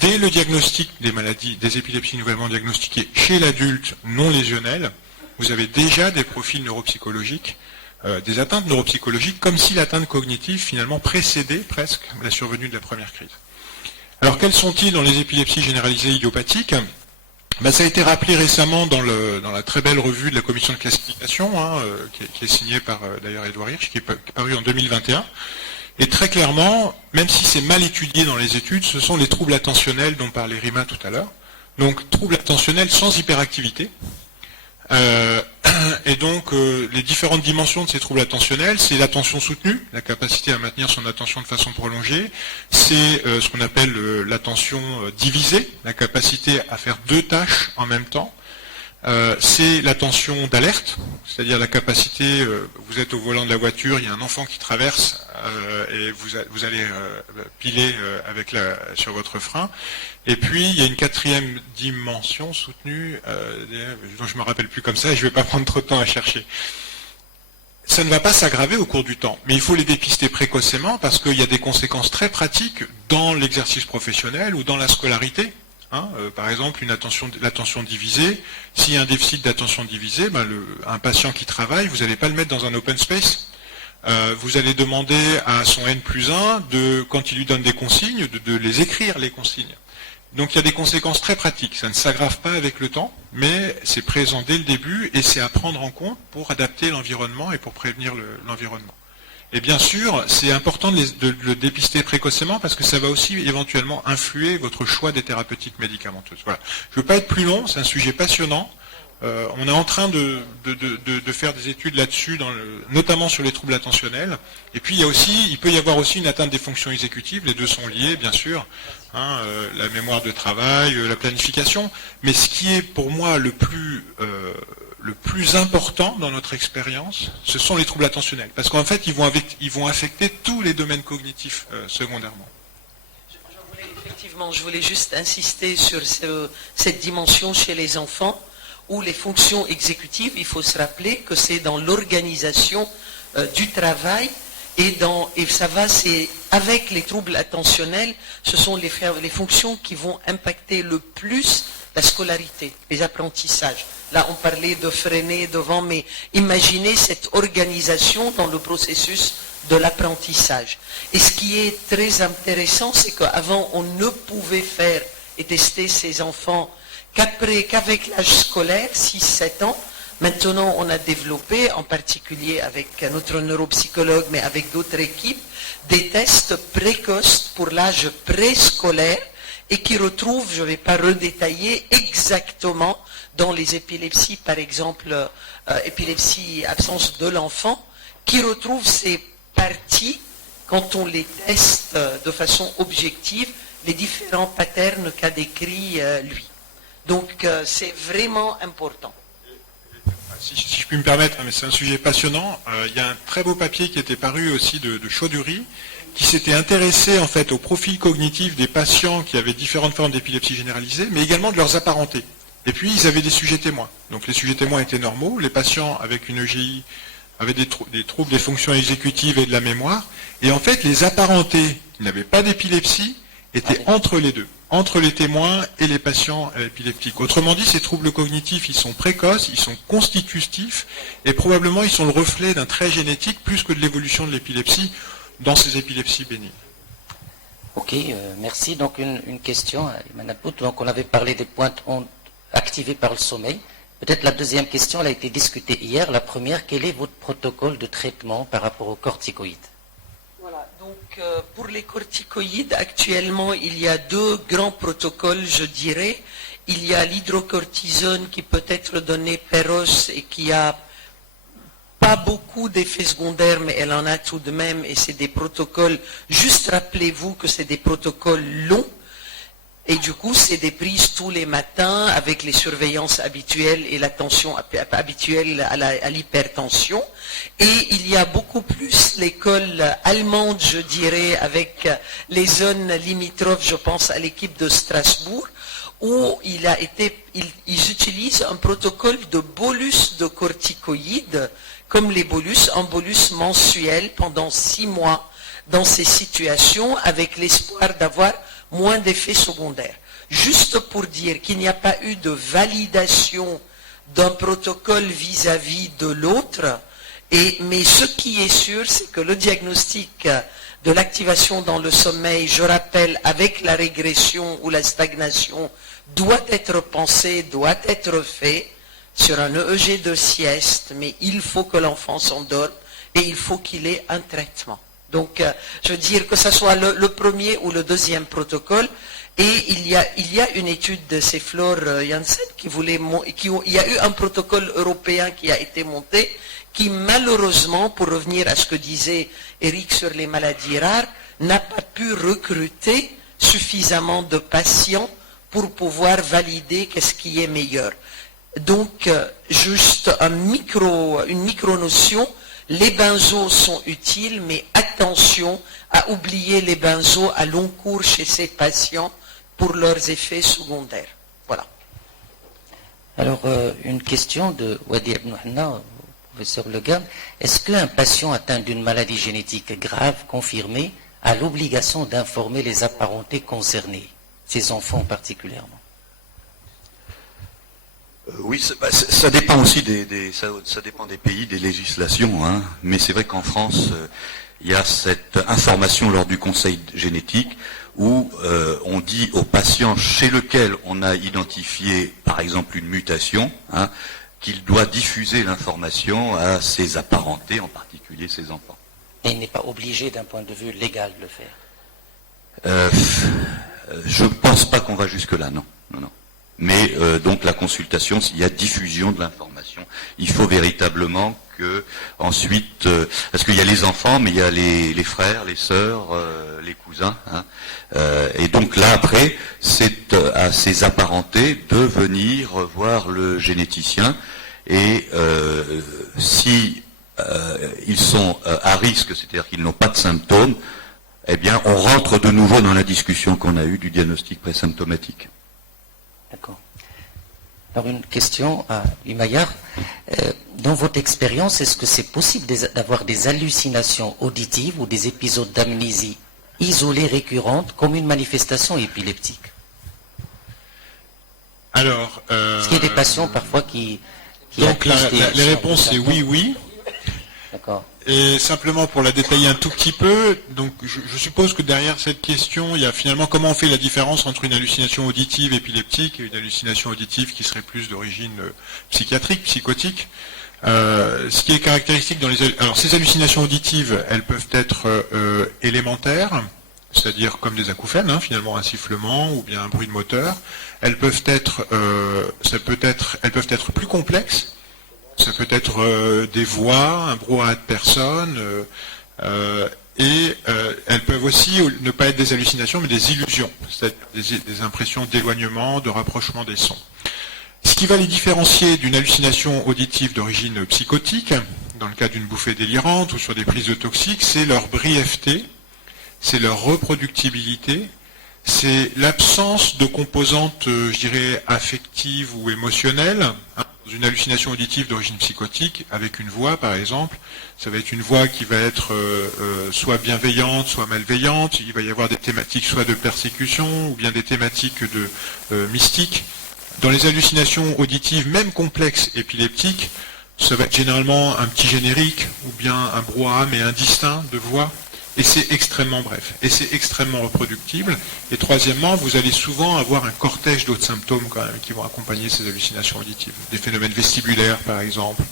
dès le diagnostic des épilepsies nouvellement diagnostiquées chez l'adulte non lésionnel, vous avez déjà des profils neuropsychologiques, des atteintes neuropsychologiques, comme si l'atteinte cognitive finalement précédait presque la survenue de la première crise. Alors quels sont-ils dans les épilepsies généralisées idiopathiques ? Ça a été rappelé récemment dans la très belle revue de la commission de classification, hein, qui est signée par d'ailleurs Edouard Hirsch, qui est paru en 2021. Et très clairement, même si c'est mal étudié dans les études, ce sont les troubles attentionnels dont parlait Rima tout à l'heure. Donc troubles attentionnels sans hyperactivité. Et donc les différentes dimensions de ces troubles attentionnels, c'est l'attention soutenue, la capacité à maintenir son attention de façon prolongée, c'est ce qu'on appelle l'attention divisée, la capacité à faire deux tâches en même temps, c'est l'attention d'alerte, c'est-à-dire la capacité, vous êtes au volant de la voiture, il y a un enfant qui traverse et vous allez piler sur votre frein. Et puis il y a une quatrième dimension soutenue, dont je ne me rappelle plus comme ça et je ne vais pas prendre trop de temps à chercher. Ça ne va pas s'aggraver au cours du temps, mais il faut les dépister précocement parce qu'il y a des conséquences très pratiques dans l'exercice professionnel ou dans la scolarité. Hein, par exemple, l'attention divisée, s'il y a un déficit d'attention divisée, un patient qui travaille, vous n'allez pas le mettre dans un open space. Vous allez demander à son N+1, quand il lui donne des consignes, de les écrire, les consignes. Donc il y a des conséquences très pratiques. Ça ne s'aggrave pas avec le temps, mais c'est présent dès le début et c'est à prendre en compte pour adapter l'environnement et pour prévenir l'environnement. Et bien sûr, c'est important de le dépister précocement parce que ça va aussi éventuellement influer votre choix des thérapeutiques médicamenteuses. Voilà. Je ne veux pas être plus long, c'est un sujet passionnant. On est en train de faire des études là-dessus, notamment sur les troubles attentionnels. Et puis il peut y avoir aussi une atteinte des fonctions exécutives, les deux sont liés bien sûr, hein, la mémoire de travail, la planification. Mais ce qui est pour moi le plus important dans notre expérience, ce sont les troubles attentionnels. Parce qu'en fait, ils vont affecter tous les domaines cognitifs secondairement. Je voulais juste insister sur cette dimension chez les enfants, où les fonctions exécutives, il faut se rappeler que c'est dans l'organisation du travail Et ça va, c'est avec les troubles attentionnels, ce sont les fonctions qui vont impacter le plus la scolarité, les apprentissages. Là, on parlait de freiner devant, mais imaginez cette organisation dans le processus de l'apprentissage. Et ce qui est très intéressant, c'est qu'avant, on ne pouvait faire et tester ces enfants qu'avec l'âge scolaire, 6-7 ans. Maintenant, on a développé, en particulier avec notre neuropsychologue, mais avec d'autres équipes, des tests précoces pour l'âge préscolaire et qui retrouvent, je ne vais pas redétailler exactement dans les épilepsies, par exemple, épilepsie, absence de l'enfant, qui retrouvent ces parties, quand on les teste de façon objective, les différents patterns qu'a décrit lui. Donc, c'est vraiment important. Si je puis me permettre, mais c'est un sujet passionnant, il y a un très beau papier qui était paru aussi de Chaudury, qui s'était intéressé en fait au profil cognitif des patients qui avaient différentes formes d'épilepsie généralisée, mais également de leurs apparentés. Et puis ils avaient des sujets témoins. Donc les sujets témoins étaient normaux, les patients avec une EGI avaient des troubles des fonctions exécutives et de la mémoire, et en fait les apparentés qui n'avaient pas d'épilepsie étaient entre les deux, entre les témoins et les patients épileptiques. Autrement dit, ces troubles cognitifs, ils sont précoces, ils sont constitutifs, et probablement ils sont le reflet d'un trait génétique plus que de l'évolution de l'épilepsie dans ces épilepsies bénignes. Ok, merci. Donc une question à Imane Aboud. Donc on avait parlé des pointes activées par le sommeil. Peut-être la deuxième question, elle a été discutée hier. La première, quel est votre protocole de traitement par rapport aux corticoïdes? Voilà, donc pour les corticoïdes, actuellement, il y a deux grands protocoles, je dirais. Il y a l'hydrocortisone qui peut être donné per os et qui a pas beaucoup d'effets secondaires, mais elle en a tout de même, et c'est des protocoles, juste rappelez-vous que c'est des protocoles longs, et du coup c'est des prises tous les matins avec les surveillances habituelles et l'attention habituelle à l'hypertension. Et il y a beaucoup plus l'école allemande, je dirais, avec les zones limitrophes, je pense à l'équipe de Strasbourg, où ils utilisent un protocole de bolus de corticoïdes, comme les bolus, un bolus mensuel pendant 6 mois dans ces situations, avec l'espoir d'avoir moins d'effets secondaires. Juste pour dire qu'il n'y a pas eu de validation d'un protocole vis-à-vis de l'autre, mais ce qui est sûr, c'est que le diagnostic de l'activation dans le sommeil, je rappelle, avec la régression ou la stagnation, doit être pensé, doit être fait sur un EEG de sieste, mais il faut que l'enfant s'endorme et il faut qu'il ait un traitement. Donc, je veux dire que ce soit le premier ou le deuxième protocole. Et il y a une étude de ces Flore Janssen il y a eu un protocole européen qui a été monté, qui malheureusement, pour revenir à ce que disait Eric sur les maladies rares, n'a pas pu recruter suffisamment de patients pour pouvoir valider qu'est-ce qui est meilleur. Donc, juste une micro-notion, les benzos sont utiles, mais attention à oublier les benzos à long cours chez ces patients pour leurs effets secondaires. Voilà. Alors, une question de Wadi Ibn Hanna, professeur Legan. Est-ce qu'un patient atteint d'une maladie génétique grave confirmée a l'obligation d'informer les apparentés concernés, ses enfants particulièrement? Oui, ça dépend aussi ça dépend des pays, des législations, hein. Mais c'est vrai qu'en France, il y a cette information lors du conseil génétique où on dit aux patients chez lequel on a identifié, par exemple, une mutation, hein, qu'il doit diffuser l'information à ses apparentés, en particulier ses enfants. Et il n'est pas obligé d'un point de vue légal de le faire? Je ne pense pas qu'on va jusque-là, non. Mais donc la consultation, s'il y a diffusion de l'information, il faut véritablement que ensuite, parce qu'il y a les enfants, mais il y a les frères, les sœurs, les cousins, hein, et donc là après, c'est à ces apparentés de venir voir le généticien, et si ils sont à risque, c'est-à-dire qu'ils n'ont pas de symptômes, eh bien on rentre de nouveau dans la discussion qu'on a eue du diagnostic présymptomatique. D'accord. Alors une question à Humayar. Dans votre expérience, est-ce que c'est possible d'avoir des hallucinations auditives ou des épisodes d'amnésie isolés récurrentes comme une manifestation épileptique? Alors, Est-ce qu'il y a des patients parfois qui donc accusent les réponses c'est oui, oui. D'accord. Et simplement pour la détailler un tout petit peu, donc je suppose que derrière cette question, il y a finalement comment on fait la différence entre une hallucination auditive épileptique et une hallucination auditive qui serait plus d'origine psychiatrique, psychotique. Ce qui est caractéristique dans alors ces hallucinations auditives, elles peuvent être élémentaires, c'est-à-dire comme des acouphènes, finalement un sifflement ou bien un bruit de moteur. Elles peuvent être, elles peuvent être plus complexes. Ça peut être des voix, un brouhaha de personnes, et elles peuvent aussi ne pas être des hallucinations, mais des illusions, c'est-à-dire des impressions d'éloignement, de rapprochement des sons. Ce qui va les différencier d'une hallucination auditive d'origine psychotique, dans le cas d'une bouffée délirante ou sur des prises de toxiques, c'est leur brièveté, c'est leur reproductibilité, c'est l'absence de composantes, je dirais, affectives ou émotionnelles. Dans une hallucination auditive d'origine psychotique, avec une voix par exemple, ça va être une voix qui va être soit bienveillante, soit malveillante. Il va y avoir des thématiques soit de persécution ou bien des thématiques de mystique. Dans les hallucinations auditives, même complexes, épileptiques, ça va être généralement un petit générique ou bien un brouhaha mais indistinct de voix. Et c'est extrêmement bref, et c'est extrêmement reproductible. Et troisièmement, vous allez souvent avoir un cortège d'autres symptômes quand même qui vont accompagner ces hallucinations auditives. Des phénomènes vestibulaires par exemple,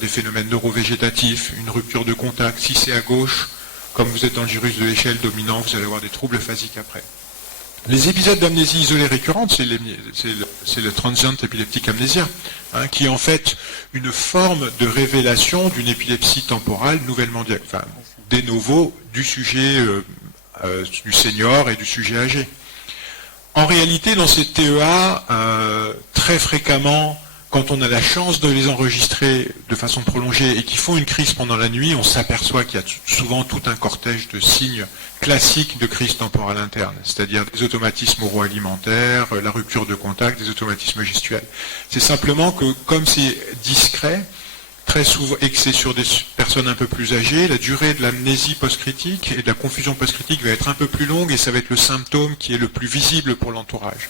des phénomènes neurovégétatifs, une rupture de contact. Si c'est à gauche, comme vous êtes dans le gyrus de l'échelle dominant, vous allez avoir des troubles phasiques après. Les épisodes d'amnésie isolée récurrente, c'est le transient épileptique amnésia, qui est en fait une forme de révélation d'une épilepsie temporale nouvellement de novo du sujet du senior et du sujet âgé. En réalité, dans ces TEA, très fréquemment, quand on a la chance de les enregistrer de façon prolongée et qui font une crise pendant la nuit, on s'aperçoit qu'il y a souvent tout un cortège de signes classiques de crise temporale interne, c'est-à-dire des automatismes oro-alimentaires, la rupture de contact, des automatismes gestuels. C'est simplement que, comme c'est discret, très souvent, et que c'est sur des personnes un peu plus âgées, la durée de l'amnésie post-critique et de la confusion post-critique va être un peu plus longue et ça va être le symptôme qui est le plus visible pour l'entourage.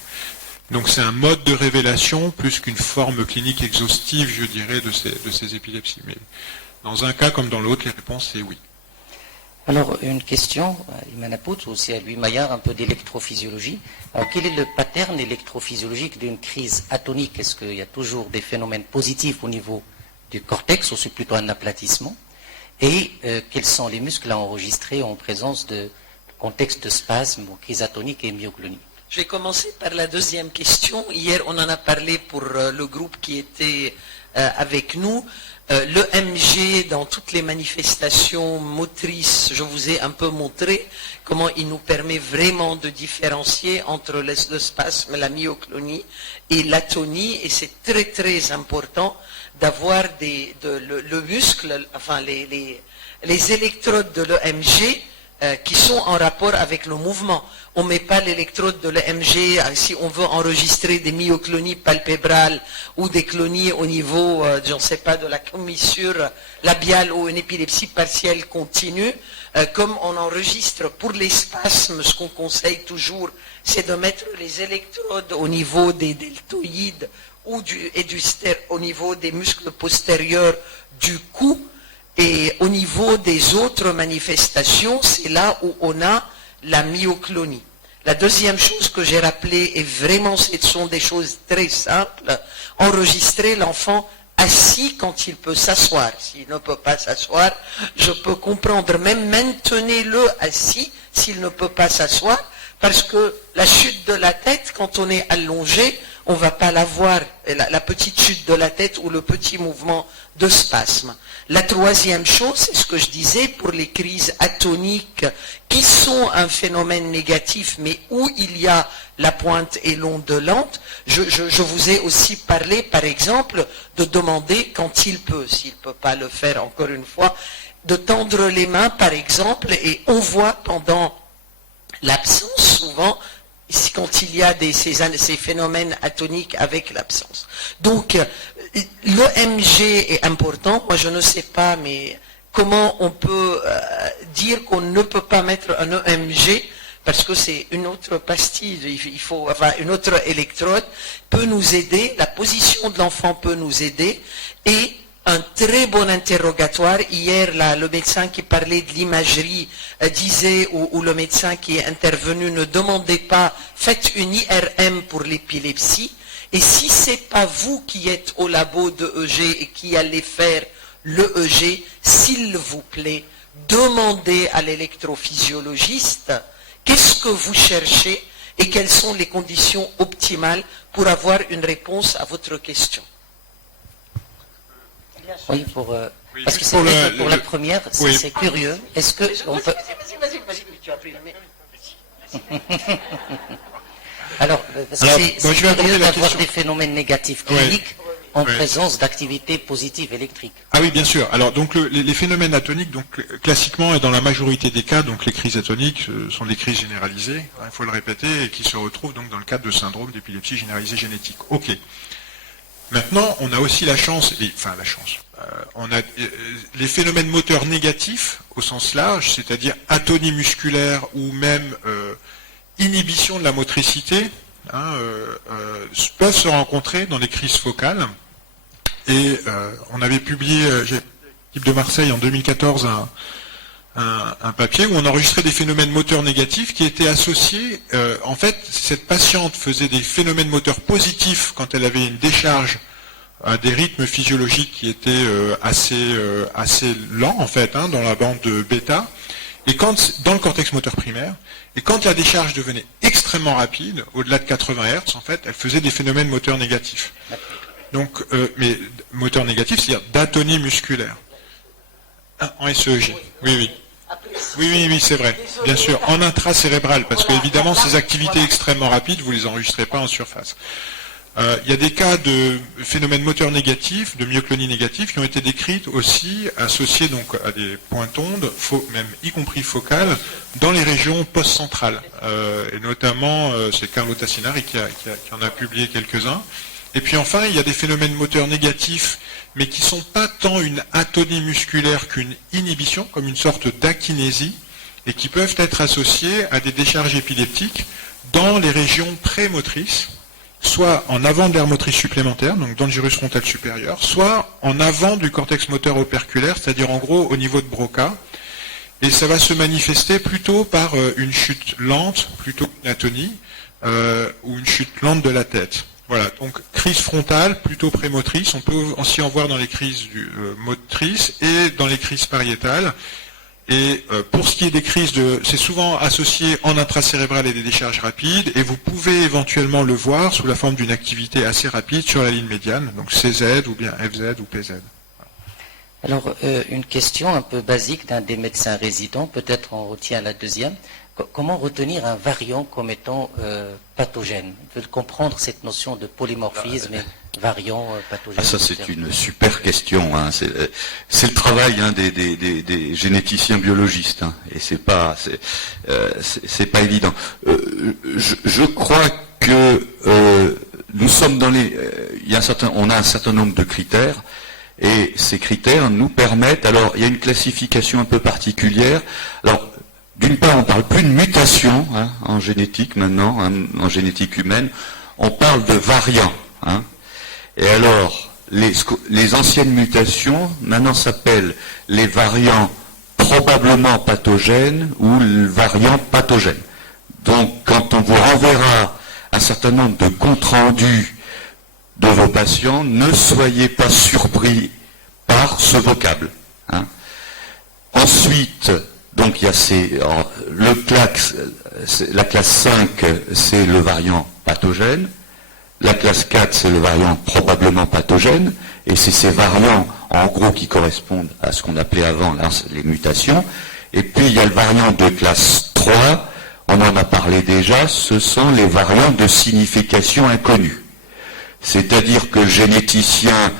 Donc c'est un mode de révélation plus qu'une forme clinique exhaustive, je dirais, de ces épilepsies. Mais dans un cas comme dans l'autre, les réponses c'est oui. Alors une question à Imane Apout, aussi à Humayar, un peu d'électrophysiologie. Alors quel est le pattern électrophysiologique d'une crise atonique? Est-ce qu'il y a toujours des phénomènes positifs au niveau du cortex, ou c'est plutôt un aplatissement? Et quels sont les muscles à enregistrer en présence de contexte de spasme ou crise atonique et myoclonie? Je vais commencer par la deuxième question. Hier, on en a parlé pour le groupe qui était avec nous. Le MG, dans toutes les manifestations motrices, je vous ai un peu montré comment il nous permet vraiment de différencier entre le spasme, la myoclonie et l'atonie. Et c'est très très important d'avoir le muscle, enfin les électrodes de l'EMG qui sont en rapport avec le mouvement. On ne met pas l'électrode de l'EMG si on veut enregistrer des myoclonies palpébrales ou des clonies au niveau, je ne sais pas, de la commissure labiale ou une épilepsie partielle continue. Comme on enregistre pour les spasmes, ce qu'on conseille toujours, c'est de mettre les électrodes au niveau des deltoïdes au niveau des muscles postérieurs du cou. Et au niveau des autres manifestations, c'est là où on a la myoclonie. La deuxième chose que j'ai rappelée, et vraiment ce sont des choses très simples, enregistrer l'enfant assis quand il peut s'asseoir. S'il ne peut pas s'asseoir, je peux comprendre, même maintenez-le assis s'il ne peut pas s'asseoir, parce que la chute de la tête, quand on est allongé, on ne va pas la voir, la petite chute de la tête ou le petit mouvement de spasme. La troisième chose, c'est ce que je disais pour les crises atoniques qui sont un phénomène négatif, mais où il y a la pointe et l'onde lente. Je vous ai aussi parlé, par exemple, de demander quand il peut, s'il ne peut pas le faire encore une fois, de tendre les mains, par exemple, et on voit pendant l'absence souvent, quand il y a ces phénomènes atoniques avec l'absence. Donc, l'EMG est important. Moi, je ne sais pas, mais comment on peut dire qu'on ne peut pas mettre un EMG, parce que c'est une autre pastille, il faut avoir une autre électrode, peut nous aider, la position de l'enfant peut nous aider, et un très bon interrogatoire. Hier, là, le médecin qui parlait de l'imagerie disait, ou le médecin qui est intervenu, ne demandez pas, faites une IRM pour l'épilepsie, et si c'est pas vous qui êtes au labo de EG et qui allez faire l'EEG, s'il vous plaît, demandez à l'électrophysiologiste qu'est-ce que vous cherchez et quelles sont les conditions optimales pour avoir une réponse à votre question. Oui, parce que c'est pour vrai que pour la première, oui. c'est curieux. Est-ce que on peut... Vas-y, tu as pris la main. Alors, je vais c'est aborder curieux la d'avoir question. des phénomènes négatifs cliniques en Oui. présence d'activités positives électriques. Ah oui, bien sûr. Alors, donc, les phénomènes atoniques, donc, classiquement, et dans la majorité des cas, donc, les crises atoniques sont des crises généralisées, il faut le répéter, et qui se retrouvent donc dans le cadre de syndrome d'épilepsie généralisée génétique. Ok. Maintenant, on a aussi la chance, on a les phénomènes moteurs négatifs au sens large, c'est-à-dire atonie musculaire ou même inhibition de la motricité, peuvent se rencontrer dans les crises focales. Et on avait publié, l'équipe de Marseille en 2014, un papier où on enregistrait des phénomènes moteurs négatifs qui étaient associés, en fait, cette patiente faisait des phénomènes moteurs positifs quand elle avait une décharge à des rythmes physiologiques qui étaient assez lents, en fait, dans la bande bêta, et dans le cortex moteur primaire, et quand la décharge devenait extrêmement rapide, au-delà de 80 Hz, en fait, elle faisait des phénomènes moteurs négatifs. Donc, mais moteur négatif, c'est-à-dire d'atonie musculaire. En SEEG, oui. Oui, c'est vrai, bien sûr, en intracérébral, parce que évidemment, ces activités extrêmement rapides, vous ne les enregistrez pas en surface. Il y a des cas de phénomènes moteurs négatifs, de myoclonie négative, qui ont été décrites aussi, associés donc à des pointes ondes, même y compris focales, dans les régions post-centrales. Et notamment, c'est Carlo Tassinari qui en a publié quelques-uns. Et puis enfin, il y a des phénomènes moteurs négatifs, mais qui ne sont pas tant une atonie musculaire qu'une inhibition, comme une sorte d'akinésie, et qui peuvent être associés à des décharges épileptiques dans les régions prémotrices, soit en avant de l'aire motrice supplémentaire, donc dans le gyrus frontal supérieur, soit en avant du cortex moteur operculaire, c'est-à-dire en gros au niveau de Broca. Et ça va se manifester plutôt par une chute lente, plutôt qu'une atonie, ou une chute lente de la tête. Voilà, donc crise frontale, plutôt prémotrice, on peut aussi en voir dans les crises motrices et dans les crises pariétales. Et pour ce qui est des crises, c'est souvent associé en intracérébral et des décharges rapides, et vous pouvez éventuellement le voir sous la forme d'une activité assez rapide sur la ligne médiane, donc CZ ou bien FZ ou PZ. Alors, une question un peu basique d'un des médecins résidents, peut-être on retient la deuxième. Comment retenir un variant comme étant pathogène? On peut comprendre cette notion de polymorphisme et variant pathogène. Ah, ça c'est une super question. C'est le travail des généticiens biologistes, et c'est pas évident. Je crois que nous sommes on a un certain nombre de critères. Et ces critères nous permettent, alors il y a une classification un peu particulière. Alors, d'une part, on ne parle plus de mutation en génétique maintenant, en génétique humaine, on parle de variants. Et alors, les anciennes mutations, maintenant s'appellent les variants probablement pathogènes ou le variant pathogène. Donc, quand on vous renverra un certain nombre de comptes rendus de vos patients, ne soyez pas surpris par ce vocable. Ensuite, donc il y a la classe 5, c'est le variant pathogène, la classe 4, c'est le variant probablement pathogène, et c'est ces variants, en gros, qui correspondent à ce qu'on appelait avant les mutations. Et puis il y a le variant de classe 3, on en a parlé déjà, ce sont les variants de signification inconnue. C'est-à-dire que le généticien,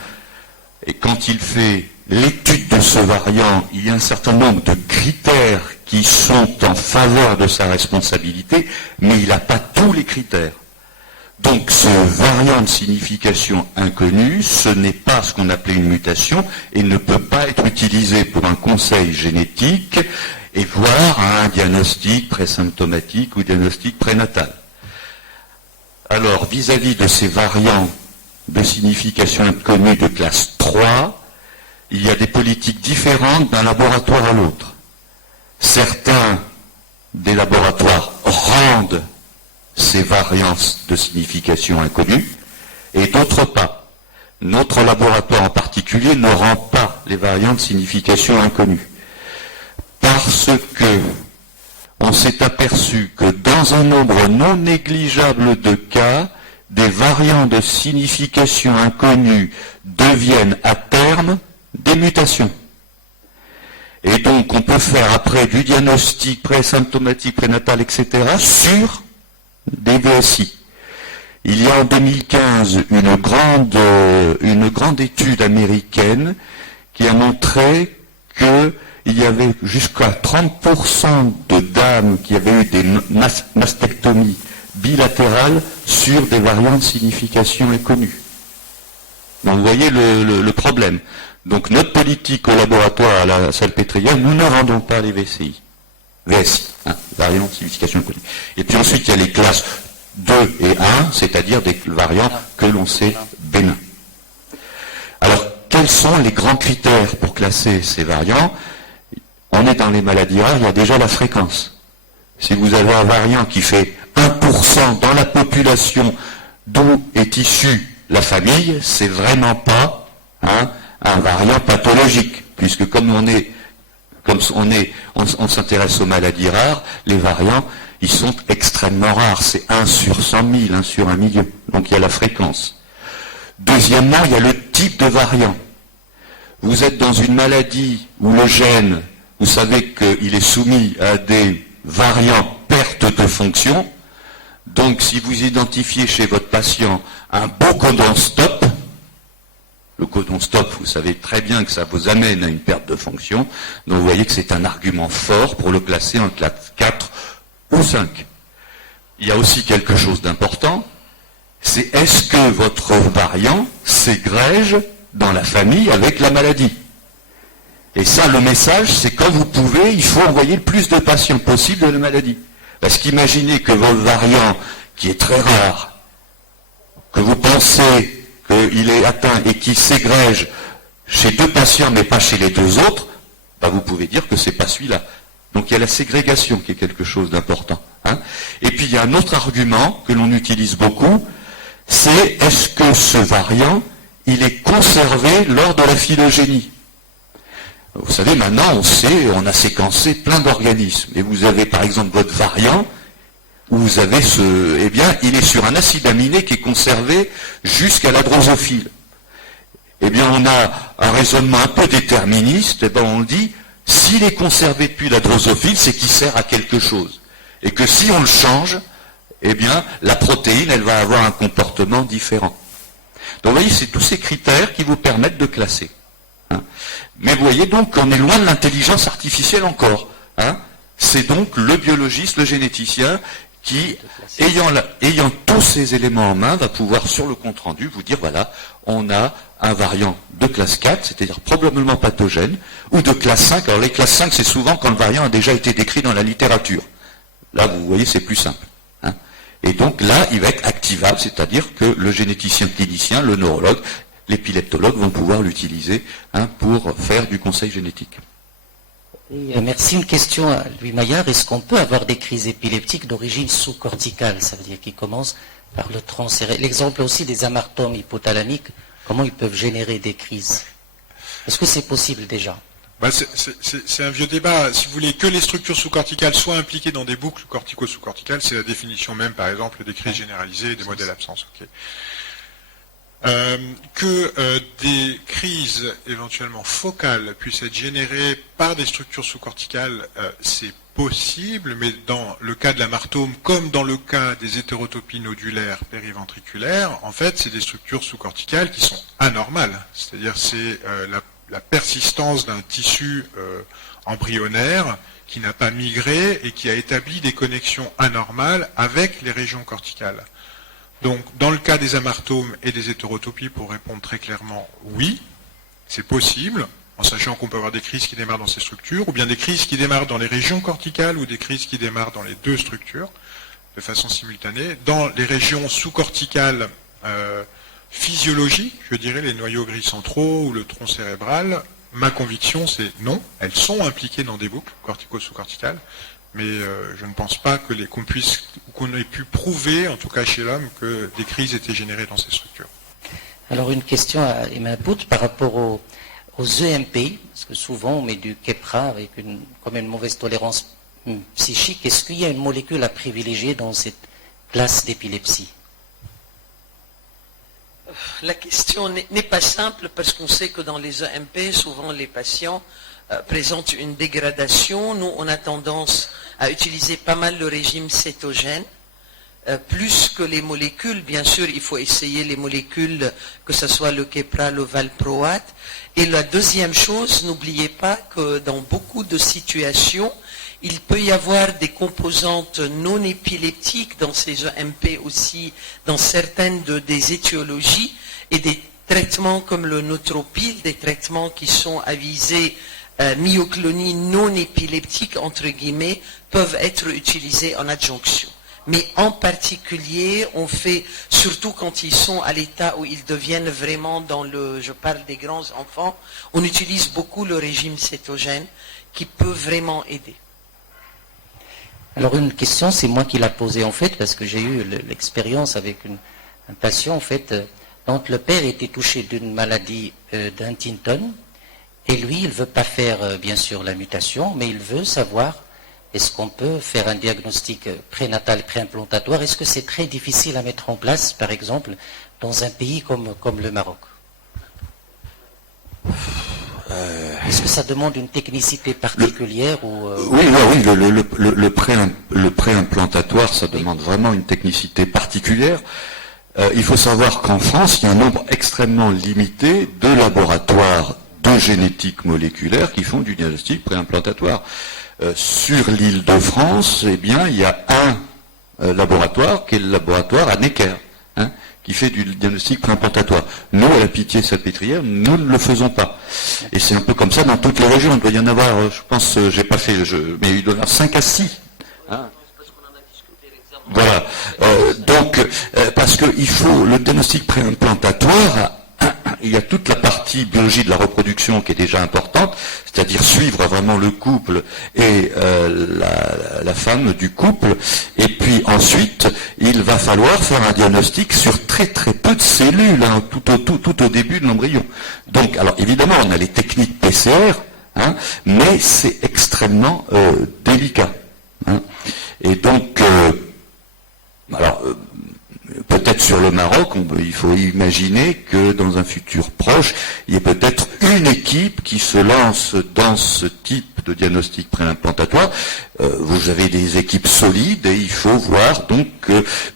et quand il fait l'étude de ce variant, il y a un certain nombre de critères qui sont en faveur de sa responsabilité, mais il n'a pas tous les critères. Donc ce variant de signification inconnue, ce n'est pas ce qu'on appelait une mutation et ne peut pas être utilisé pour un conseil génétique et voire un diagnostic présymptomatique ou diagnostic prénatal. Alors, vis-à-vis de ces variants de signification inconnue de classe 3, il y a des politiques différentes d'un laboratoire à l'autre. Certains des laboratoires rendent ces variances de signification inconnue et d'autres pas. Notre laboratoire en particulier ne rend pas les variantes de signification inconnue parce que on s'est aperçu que dans un nombre non négligeable de cas, des variants de signification inconnue deviennent à terme des mutations. Et donc on peut faire après du diagnostic présymptomatique, prénatal, etc. sur des VSI. Il y a en 2015 une grande étude américaine qui a montré qu'il y avait jusqu'à 30% de dames qui avaient eu des mastectomies bilatérales sur des variants de signification inconnues. Donc vous voyez le problème. Donc notre politique au laboratoire à la Salpêtrière, nous ne rendons pas les VSI, variants de signification inconnue. Et puis ensuite il y a les classes 2 et 1, c'est-à-dire des variants que l'on sait bénins. Alors quels sont les grands critères pour classer ces variants? On est dans les maladies rares, il y a déjà la fréquence. Si vous avez un variant qui fait 1% dans la population d'où est issue la famille, c'est vraiment pas un variant pathologique, puisque comme on s'intéresse aux maladies rares, les variants, ils sont extrêmement rares. C'est 1 sur 100 000, 1 sur 1 million. Donc il y a la fréquence. Deuxièmement, il y a le type de variant. Vous êtes dans une maladie où le gène, vous savez qu'il est soumis à des variants perte de fonction. Donc si vous identifiez chez votre patient un beau codon stop, le codon stop, vous savez très bien que ça vous amène à une perte de fonction. Donc vous voyez que c'est un argument fort pour le classer en classe 4 ou 5. Il y a aussi quelque chose d'important, c'est est-ce que votre variant s'égrège dans la famille avec la maladie? Et ça, le message, c'est quand vous pouvez, il faut envoyer le plus de patients possible de la maladie. Parce qu'imaginez que votre variant, qui est très rare, que vous pensez qu'il est atteint et qu'il s'égrège chez 2 patients mais pas chez les 2 autres, vous pouvez dire que c'est pas celui-là. Donc il y a la ségrégation qui est quelque chose d'important. Et puis il y a un autre argument que l'on utilise beaucoup, c'est est-ce que ce variant, il est conservé lors de la phylogénie? Vous savez, maintenant on a séquencé plein d'organismes. Et vous avez par exemple votre variant, où vous avez il est sur un acide aminé qui est conservé jusqu'à la drosophile. On a un raisonnement un peu déterministe, on dit, s'il est conservé depuis la drosophile, c'est qu'il sert à quelque chose. Et que si on le change, la protéine, elle va avoir un comportement différent. Donc vous voyez, c'est tous ces critères qui vous permettent de classer. Mais vous voyez donc qu'on est loin de l'intelligence artificielle encore. C'est donc le biologiste, le généticien, qui, ayant tous ces éléments en main, va pouvoir, sur le compte-rendu, vous dire, voilà, on a un variant de classe 4, c'est-à-dire probablement pathogène, ou de classe 5. Alors les classes 5, c'est souvent quand le variant a déjà été décrit dans la littérature. Là, vous voyez, c'est plus simple. Et donc là, il va être activable, c'est-à-dire que le généticien clinicien, le neurologue, l'épileptologue vont pouvoir l'utiliser pour faire du conseil génétique. Merci. Une question à Louis Maillard. Est-ce qu'on peut avoir des crises épileptiques d'origine sous-corticale? Ça veut dire qu'ils commencent par le tronc serré. L'exemple aussi des amartomes hypothalamiques, comment ils peuvent générer des crises? Est-ce que c'est possible déjà? C'est un vieux débat. Si vous voulez que les structures sous-corticales soient impliquées dans des boucles cortico-sous-corticales, c'est la définition même, par exemple, des crises généralisées et des modèles absence. Okay. Que des crises éventuellement focales puissent être générées par des structures sous-corticales, c'est possible, mais dans le cas de l'amartome, comme dans le cas des hétérotopies nodulaires périventriculaires, en fait, c'est des structures sous-corticales qui sont anormales. C'est-à-dire c'est la persistance d'un tissu embryonnaire qui n'a pas migré et qui a établi des connexions anormales avec les régions corticales. Donc, dans le cas des amartomes et des hétérotopies, pour répondre très clairement, oui, c'est possible, en sachant qu'on peut avoir des crises qui démarrent dans ces structures, ou bien des crises qui démarrent dans les régions corticales, ou des crises qui démarrent dans les deux structures, de façon simultanée. Dans les régions sous-corticales physiologiques, je dirais les noyaux gris centraux ou le tronc cérébral, ma conviction c'est non, elles sont impliquées dans des boucles cortico-sous-corticales, mais je ne pense pas que qu'on ait pu prouver, en tout cas chez l'homme, que des crises étaient générées dans ces structures. Alors une question à Imane Bout par rapport aux EMP, parce que souvent on met du Keppra avec comme une mauvaise tolérance psychique. Est-ce qu'il y a une molécule à privilégier dans cette classe d'épilepsie? La question n'est pas simple parce qu'on sait que dans les EMP, souvent les patients présentent une dégradation. Nous, on a tendance à utiliser pas mal le régime cétogène, plus que les molécules. Bien sûr, il faut essayer les molécules, que ce soit le Keppra, le valproate. Et la deuxième chose, n'oubliez pas que dans beaucoup de situations, il peut y avoir des composantes non épileptiques dans ces EMP aussi, dans certaines des étiologies, et des traitements comme le notropil, des traitements qui sont à visée myoclonie non épileptique, entre guillemets, peuvent être utilisés en adjonction. Mais en particulier, on fait, surtout quand ils sont à l'état où ils deviennent vraiment je parle des grands enfants, on utilise beaucoup le régime cétogène qui peut vraiment aider. Alors une question, c'est moi qui l'a posée en fait, parce que j'ai eu l'expérience avec un patient en fait, dont le père était touché d'une maladie d'Huntington, et lui il ne veut pas faire bien sûr la mutation, mais il veut savoir est-ce qu'on peut faire un diagnostic prénatal et préimplantatoire. Est-ce que c'est très difficile à mettre en place, par exemple, dans un pays comme le Maroc? Est-ce que ça demande une technicité particulière Oui, le préimplantatoire, ça demande vraiment une technicité particulière. Il faut savoir qu'en France, il y a un nombre extrêmement limité de laboratoires de génétique moléculaire qui font du diagnostic préimplantatoire. Sur l'île de France, eh bien, il y a un laboratoire qui est le laboratoire à Necker, qui fait du diagnostic préimplantatoire. Nous, à la Pitié-Salpêtrière, nous ne le faisons pas. Et c'est un peu comme ça dans toutes les régions. Il doit y en avoir, je pense, j'ai pas fait, mais il doit y en avoir 5 à 6. Voilà. Parce qu'il faut le diagnostic préimplantatoire. Il y a toute la partie biologie de la reproduction qui est déjà importante, c'est-à-dire suivre vraiment le couple et la femme du couple. Et puis ensuite, il va falloir faire un diagnostic sur très très peu de cellules, tout au début de l'embryon. Donc, alors évidemment, on a les techniques PCR, mais c'est extrêmement délicat. Et donc, peut-être sur le Maroc, il faut imaginer que dans un futur proche, il y ait peut-être une équipe qui se lance dans ce type de diagnostic préimplantatoire. Vous avez des équipes solides et il faut voir donc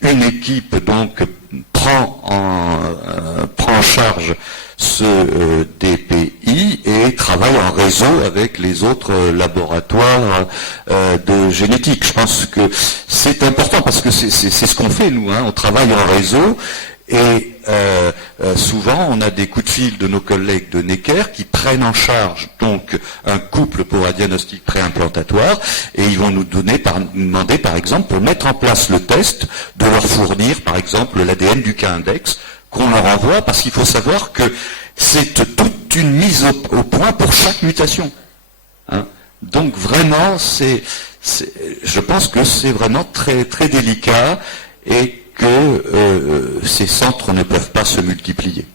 une équipe donc prend en charge ce DPI et travaille en réseau avec les autres laboratoires de génétique. Je pense que c'est important parce que c'est ce qu'on fait nous, on travaille en réseau et souvent on a des coups de fil de nos collègues de Necker qui prennent en charge donc un couple pour un diagnostic préimplantatoire et ils vont nous demander par exemple pour mettre en place le test de leur fournir par exemple l'ADN du cas index qu'on leur envoie parce qu'il faut savoir que c'est toute une mise au point pour chaque mutation. Donc vraiment, je pense que c'est vraiment très, très délicat et que ces centres ne peuvent pas se multiplier.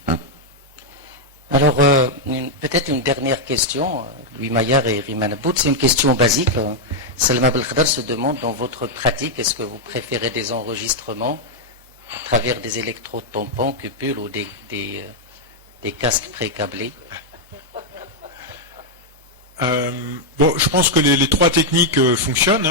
Alors, peut-être une dernière question, Louis Maillard et Rimane Bout, c'est une question basique. Salma Belkhadar se demande, dans votre pratique, est-ce que vous préférez des enregistrements à travers des électrodes tampons, cupules ou des casques précablés? Je pense que les trois techniques fonctionnent.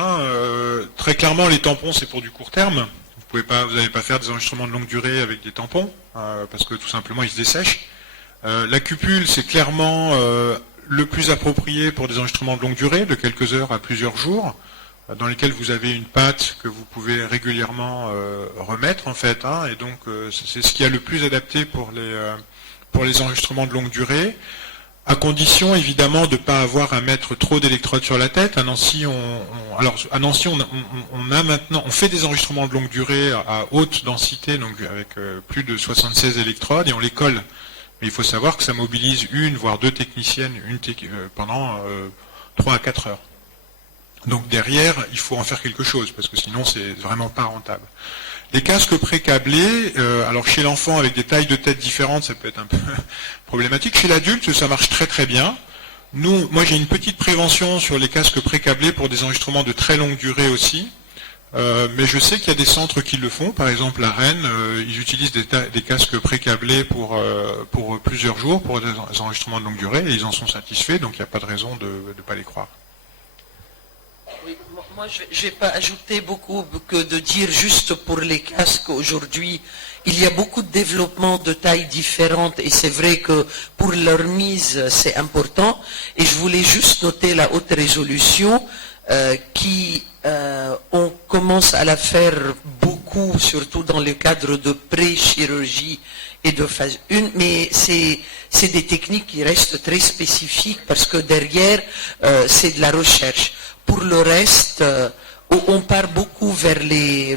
Très clairement, les tampons, c'est pour du court terme. Vous n'allez pas faire des enregistrements de longue durée avec des tampons, parce que tout simplement, ils se dessèchent. La cupule, c'est clairement le plus approprié pour des enregistrements de longue durée, de quelques heures à plusieurs jours, dans lesquels vous avez une pâte que vous pouvez régulièrement remettre en fait, hein, et donc c'est ce qui est le plus adapté pour les enregistrements de longue durée, à condition évidemment de ne pas avoir à mettre trop d'électrodes sur la tête. À Nancy, on fait des enregistrements de longue durée à haute densité, donc avec plus de 76 électrodes, et on les colle. Mais il faut savoir que ça mobilise une, voire deux techniciennes pendant 3 à 4 heures. Donc derrière, il faut en faire quelque chose, parce que sinon c'est vraiment pas rentable. Les casques pré-câblés, alors chez l'enfant avec des tailles de tête différentes, ça peut être un peu problématique. Chez l'adulte, ça marche très très bien. Moi j'ai une petite prévention sur les casques pré-câblés pour des enregistrements de très longue durée aussi. Mais je sais qu'il y a des centres qui le font. Par exemple à Rennes, ils utilisent des casques pré-câblés pour plusieurs jours, pour des enregistrements de longue durée, et ils en sont satisfaits, donc il n'y a pas de raison de ne pas les croire. Oui, moi, je ne vais pas ajouter beaucoup que de dire juste pour les casques aujourd'hui. Il y a beaucoup de développements de tailles différentes et c'est vrai que pour leur mise, c'est important. Et je voulais juste noter la haute résolution on commence à la faire beaucoup, surtout dans le cadre de pré-chirurgie et de phase 1, mais c'est des techniques qui restent très spécifiques parce que derrière, c'est de la recherche. Pour le reste, on part beaucoup vers les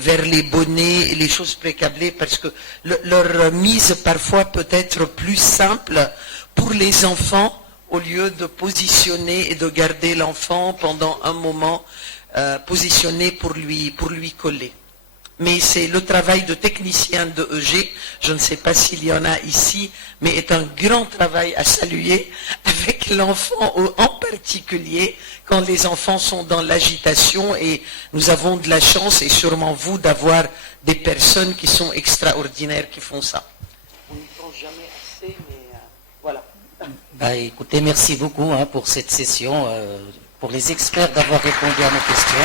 bonnets et les choses pré-câblées parce que leur mise parfois peut être plus simple pour les enfants au lieu de positionner et de garder l'enfant pendant un moment positionné pour lui coller. Mais c'est le travail de technicien de EG, je ne sais pas s'il y en a ici, mais est un grand travail à saluer avec l'enfant en particulier quand les enfants sont dans l'agitation et nous avons de la chance et sûrement vous d'avoir des personnes qui sont extraordinaires qui font ça. On n'y pense jamais assez, mais voilà. Bah, écoutez, merci beaucoup pour cette session, pour les experts d'avoir répondu à nos questions.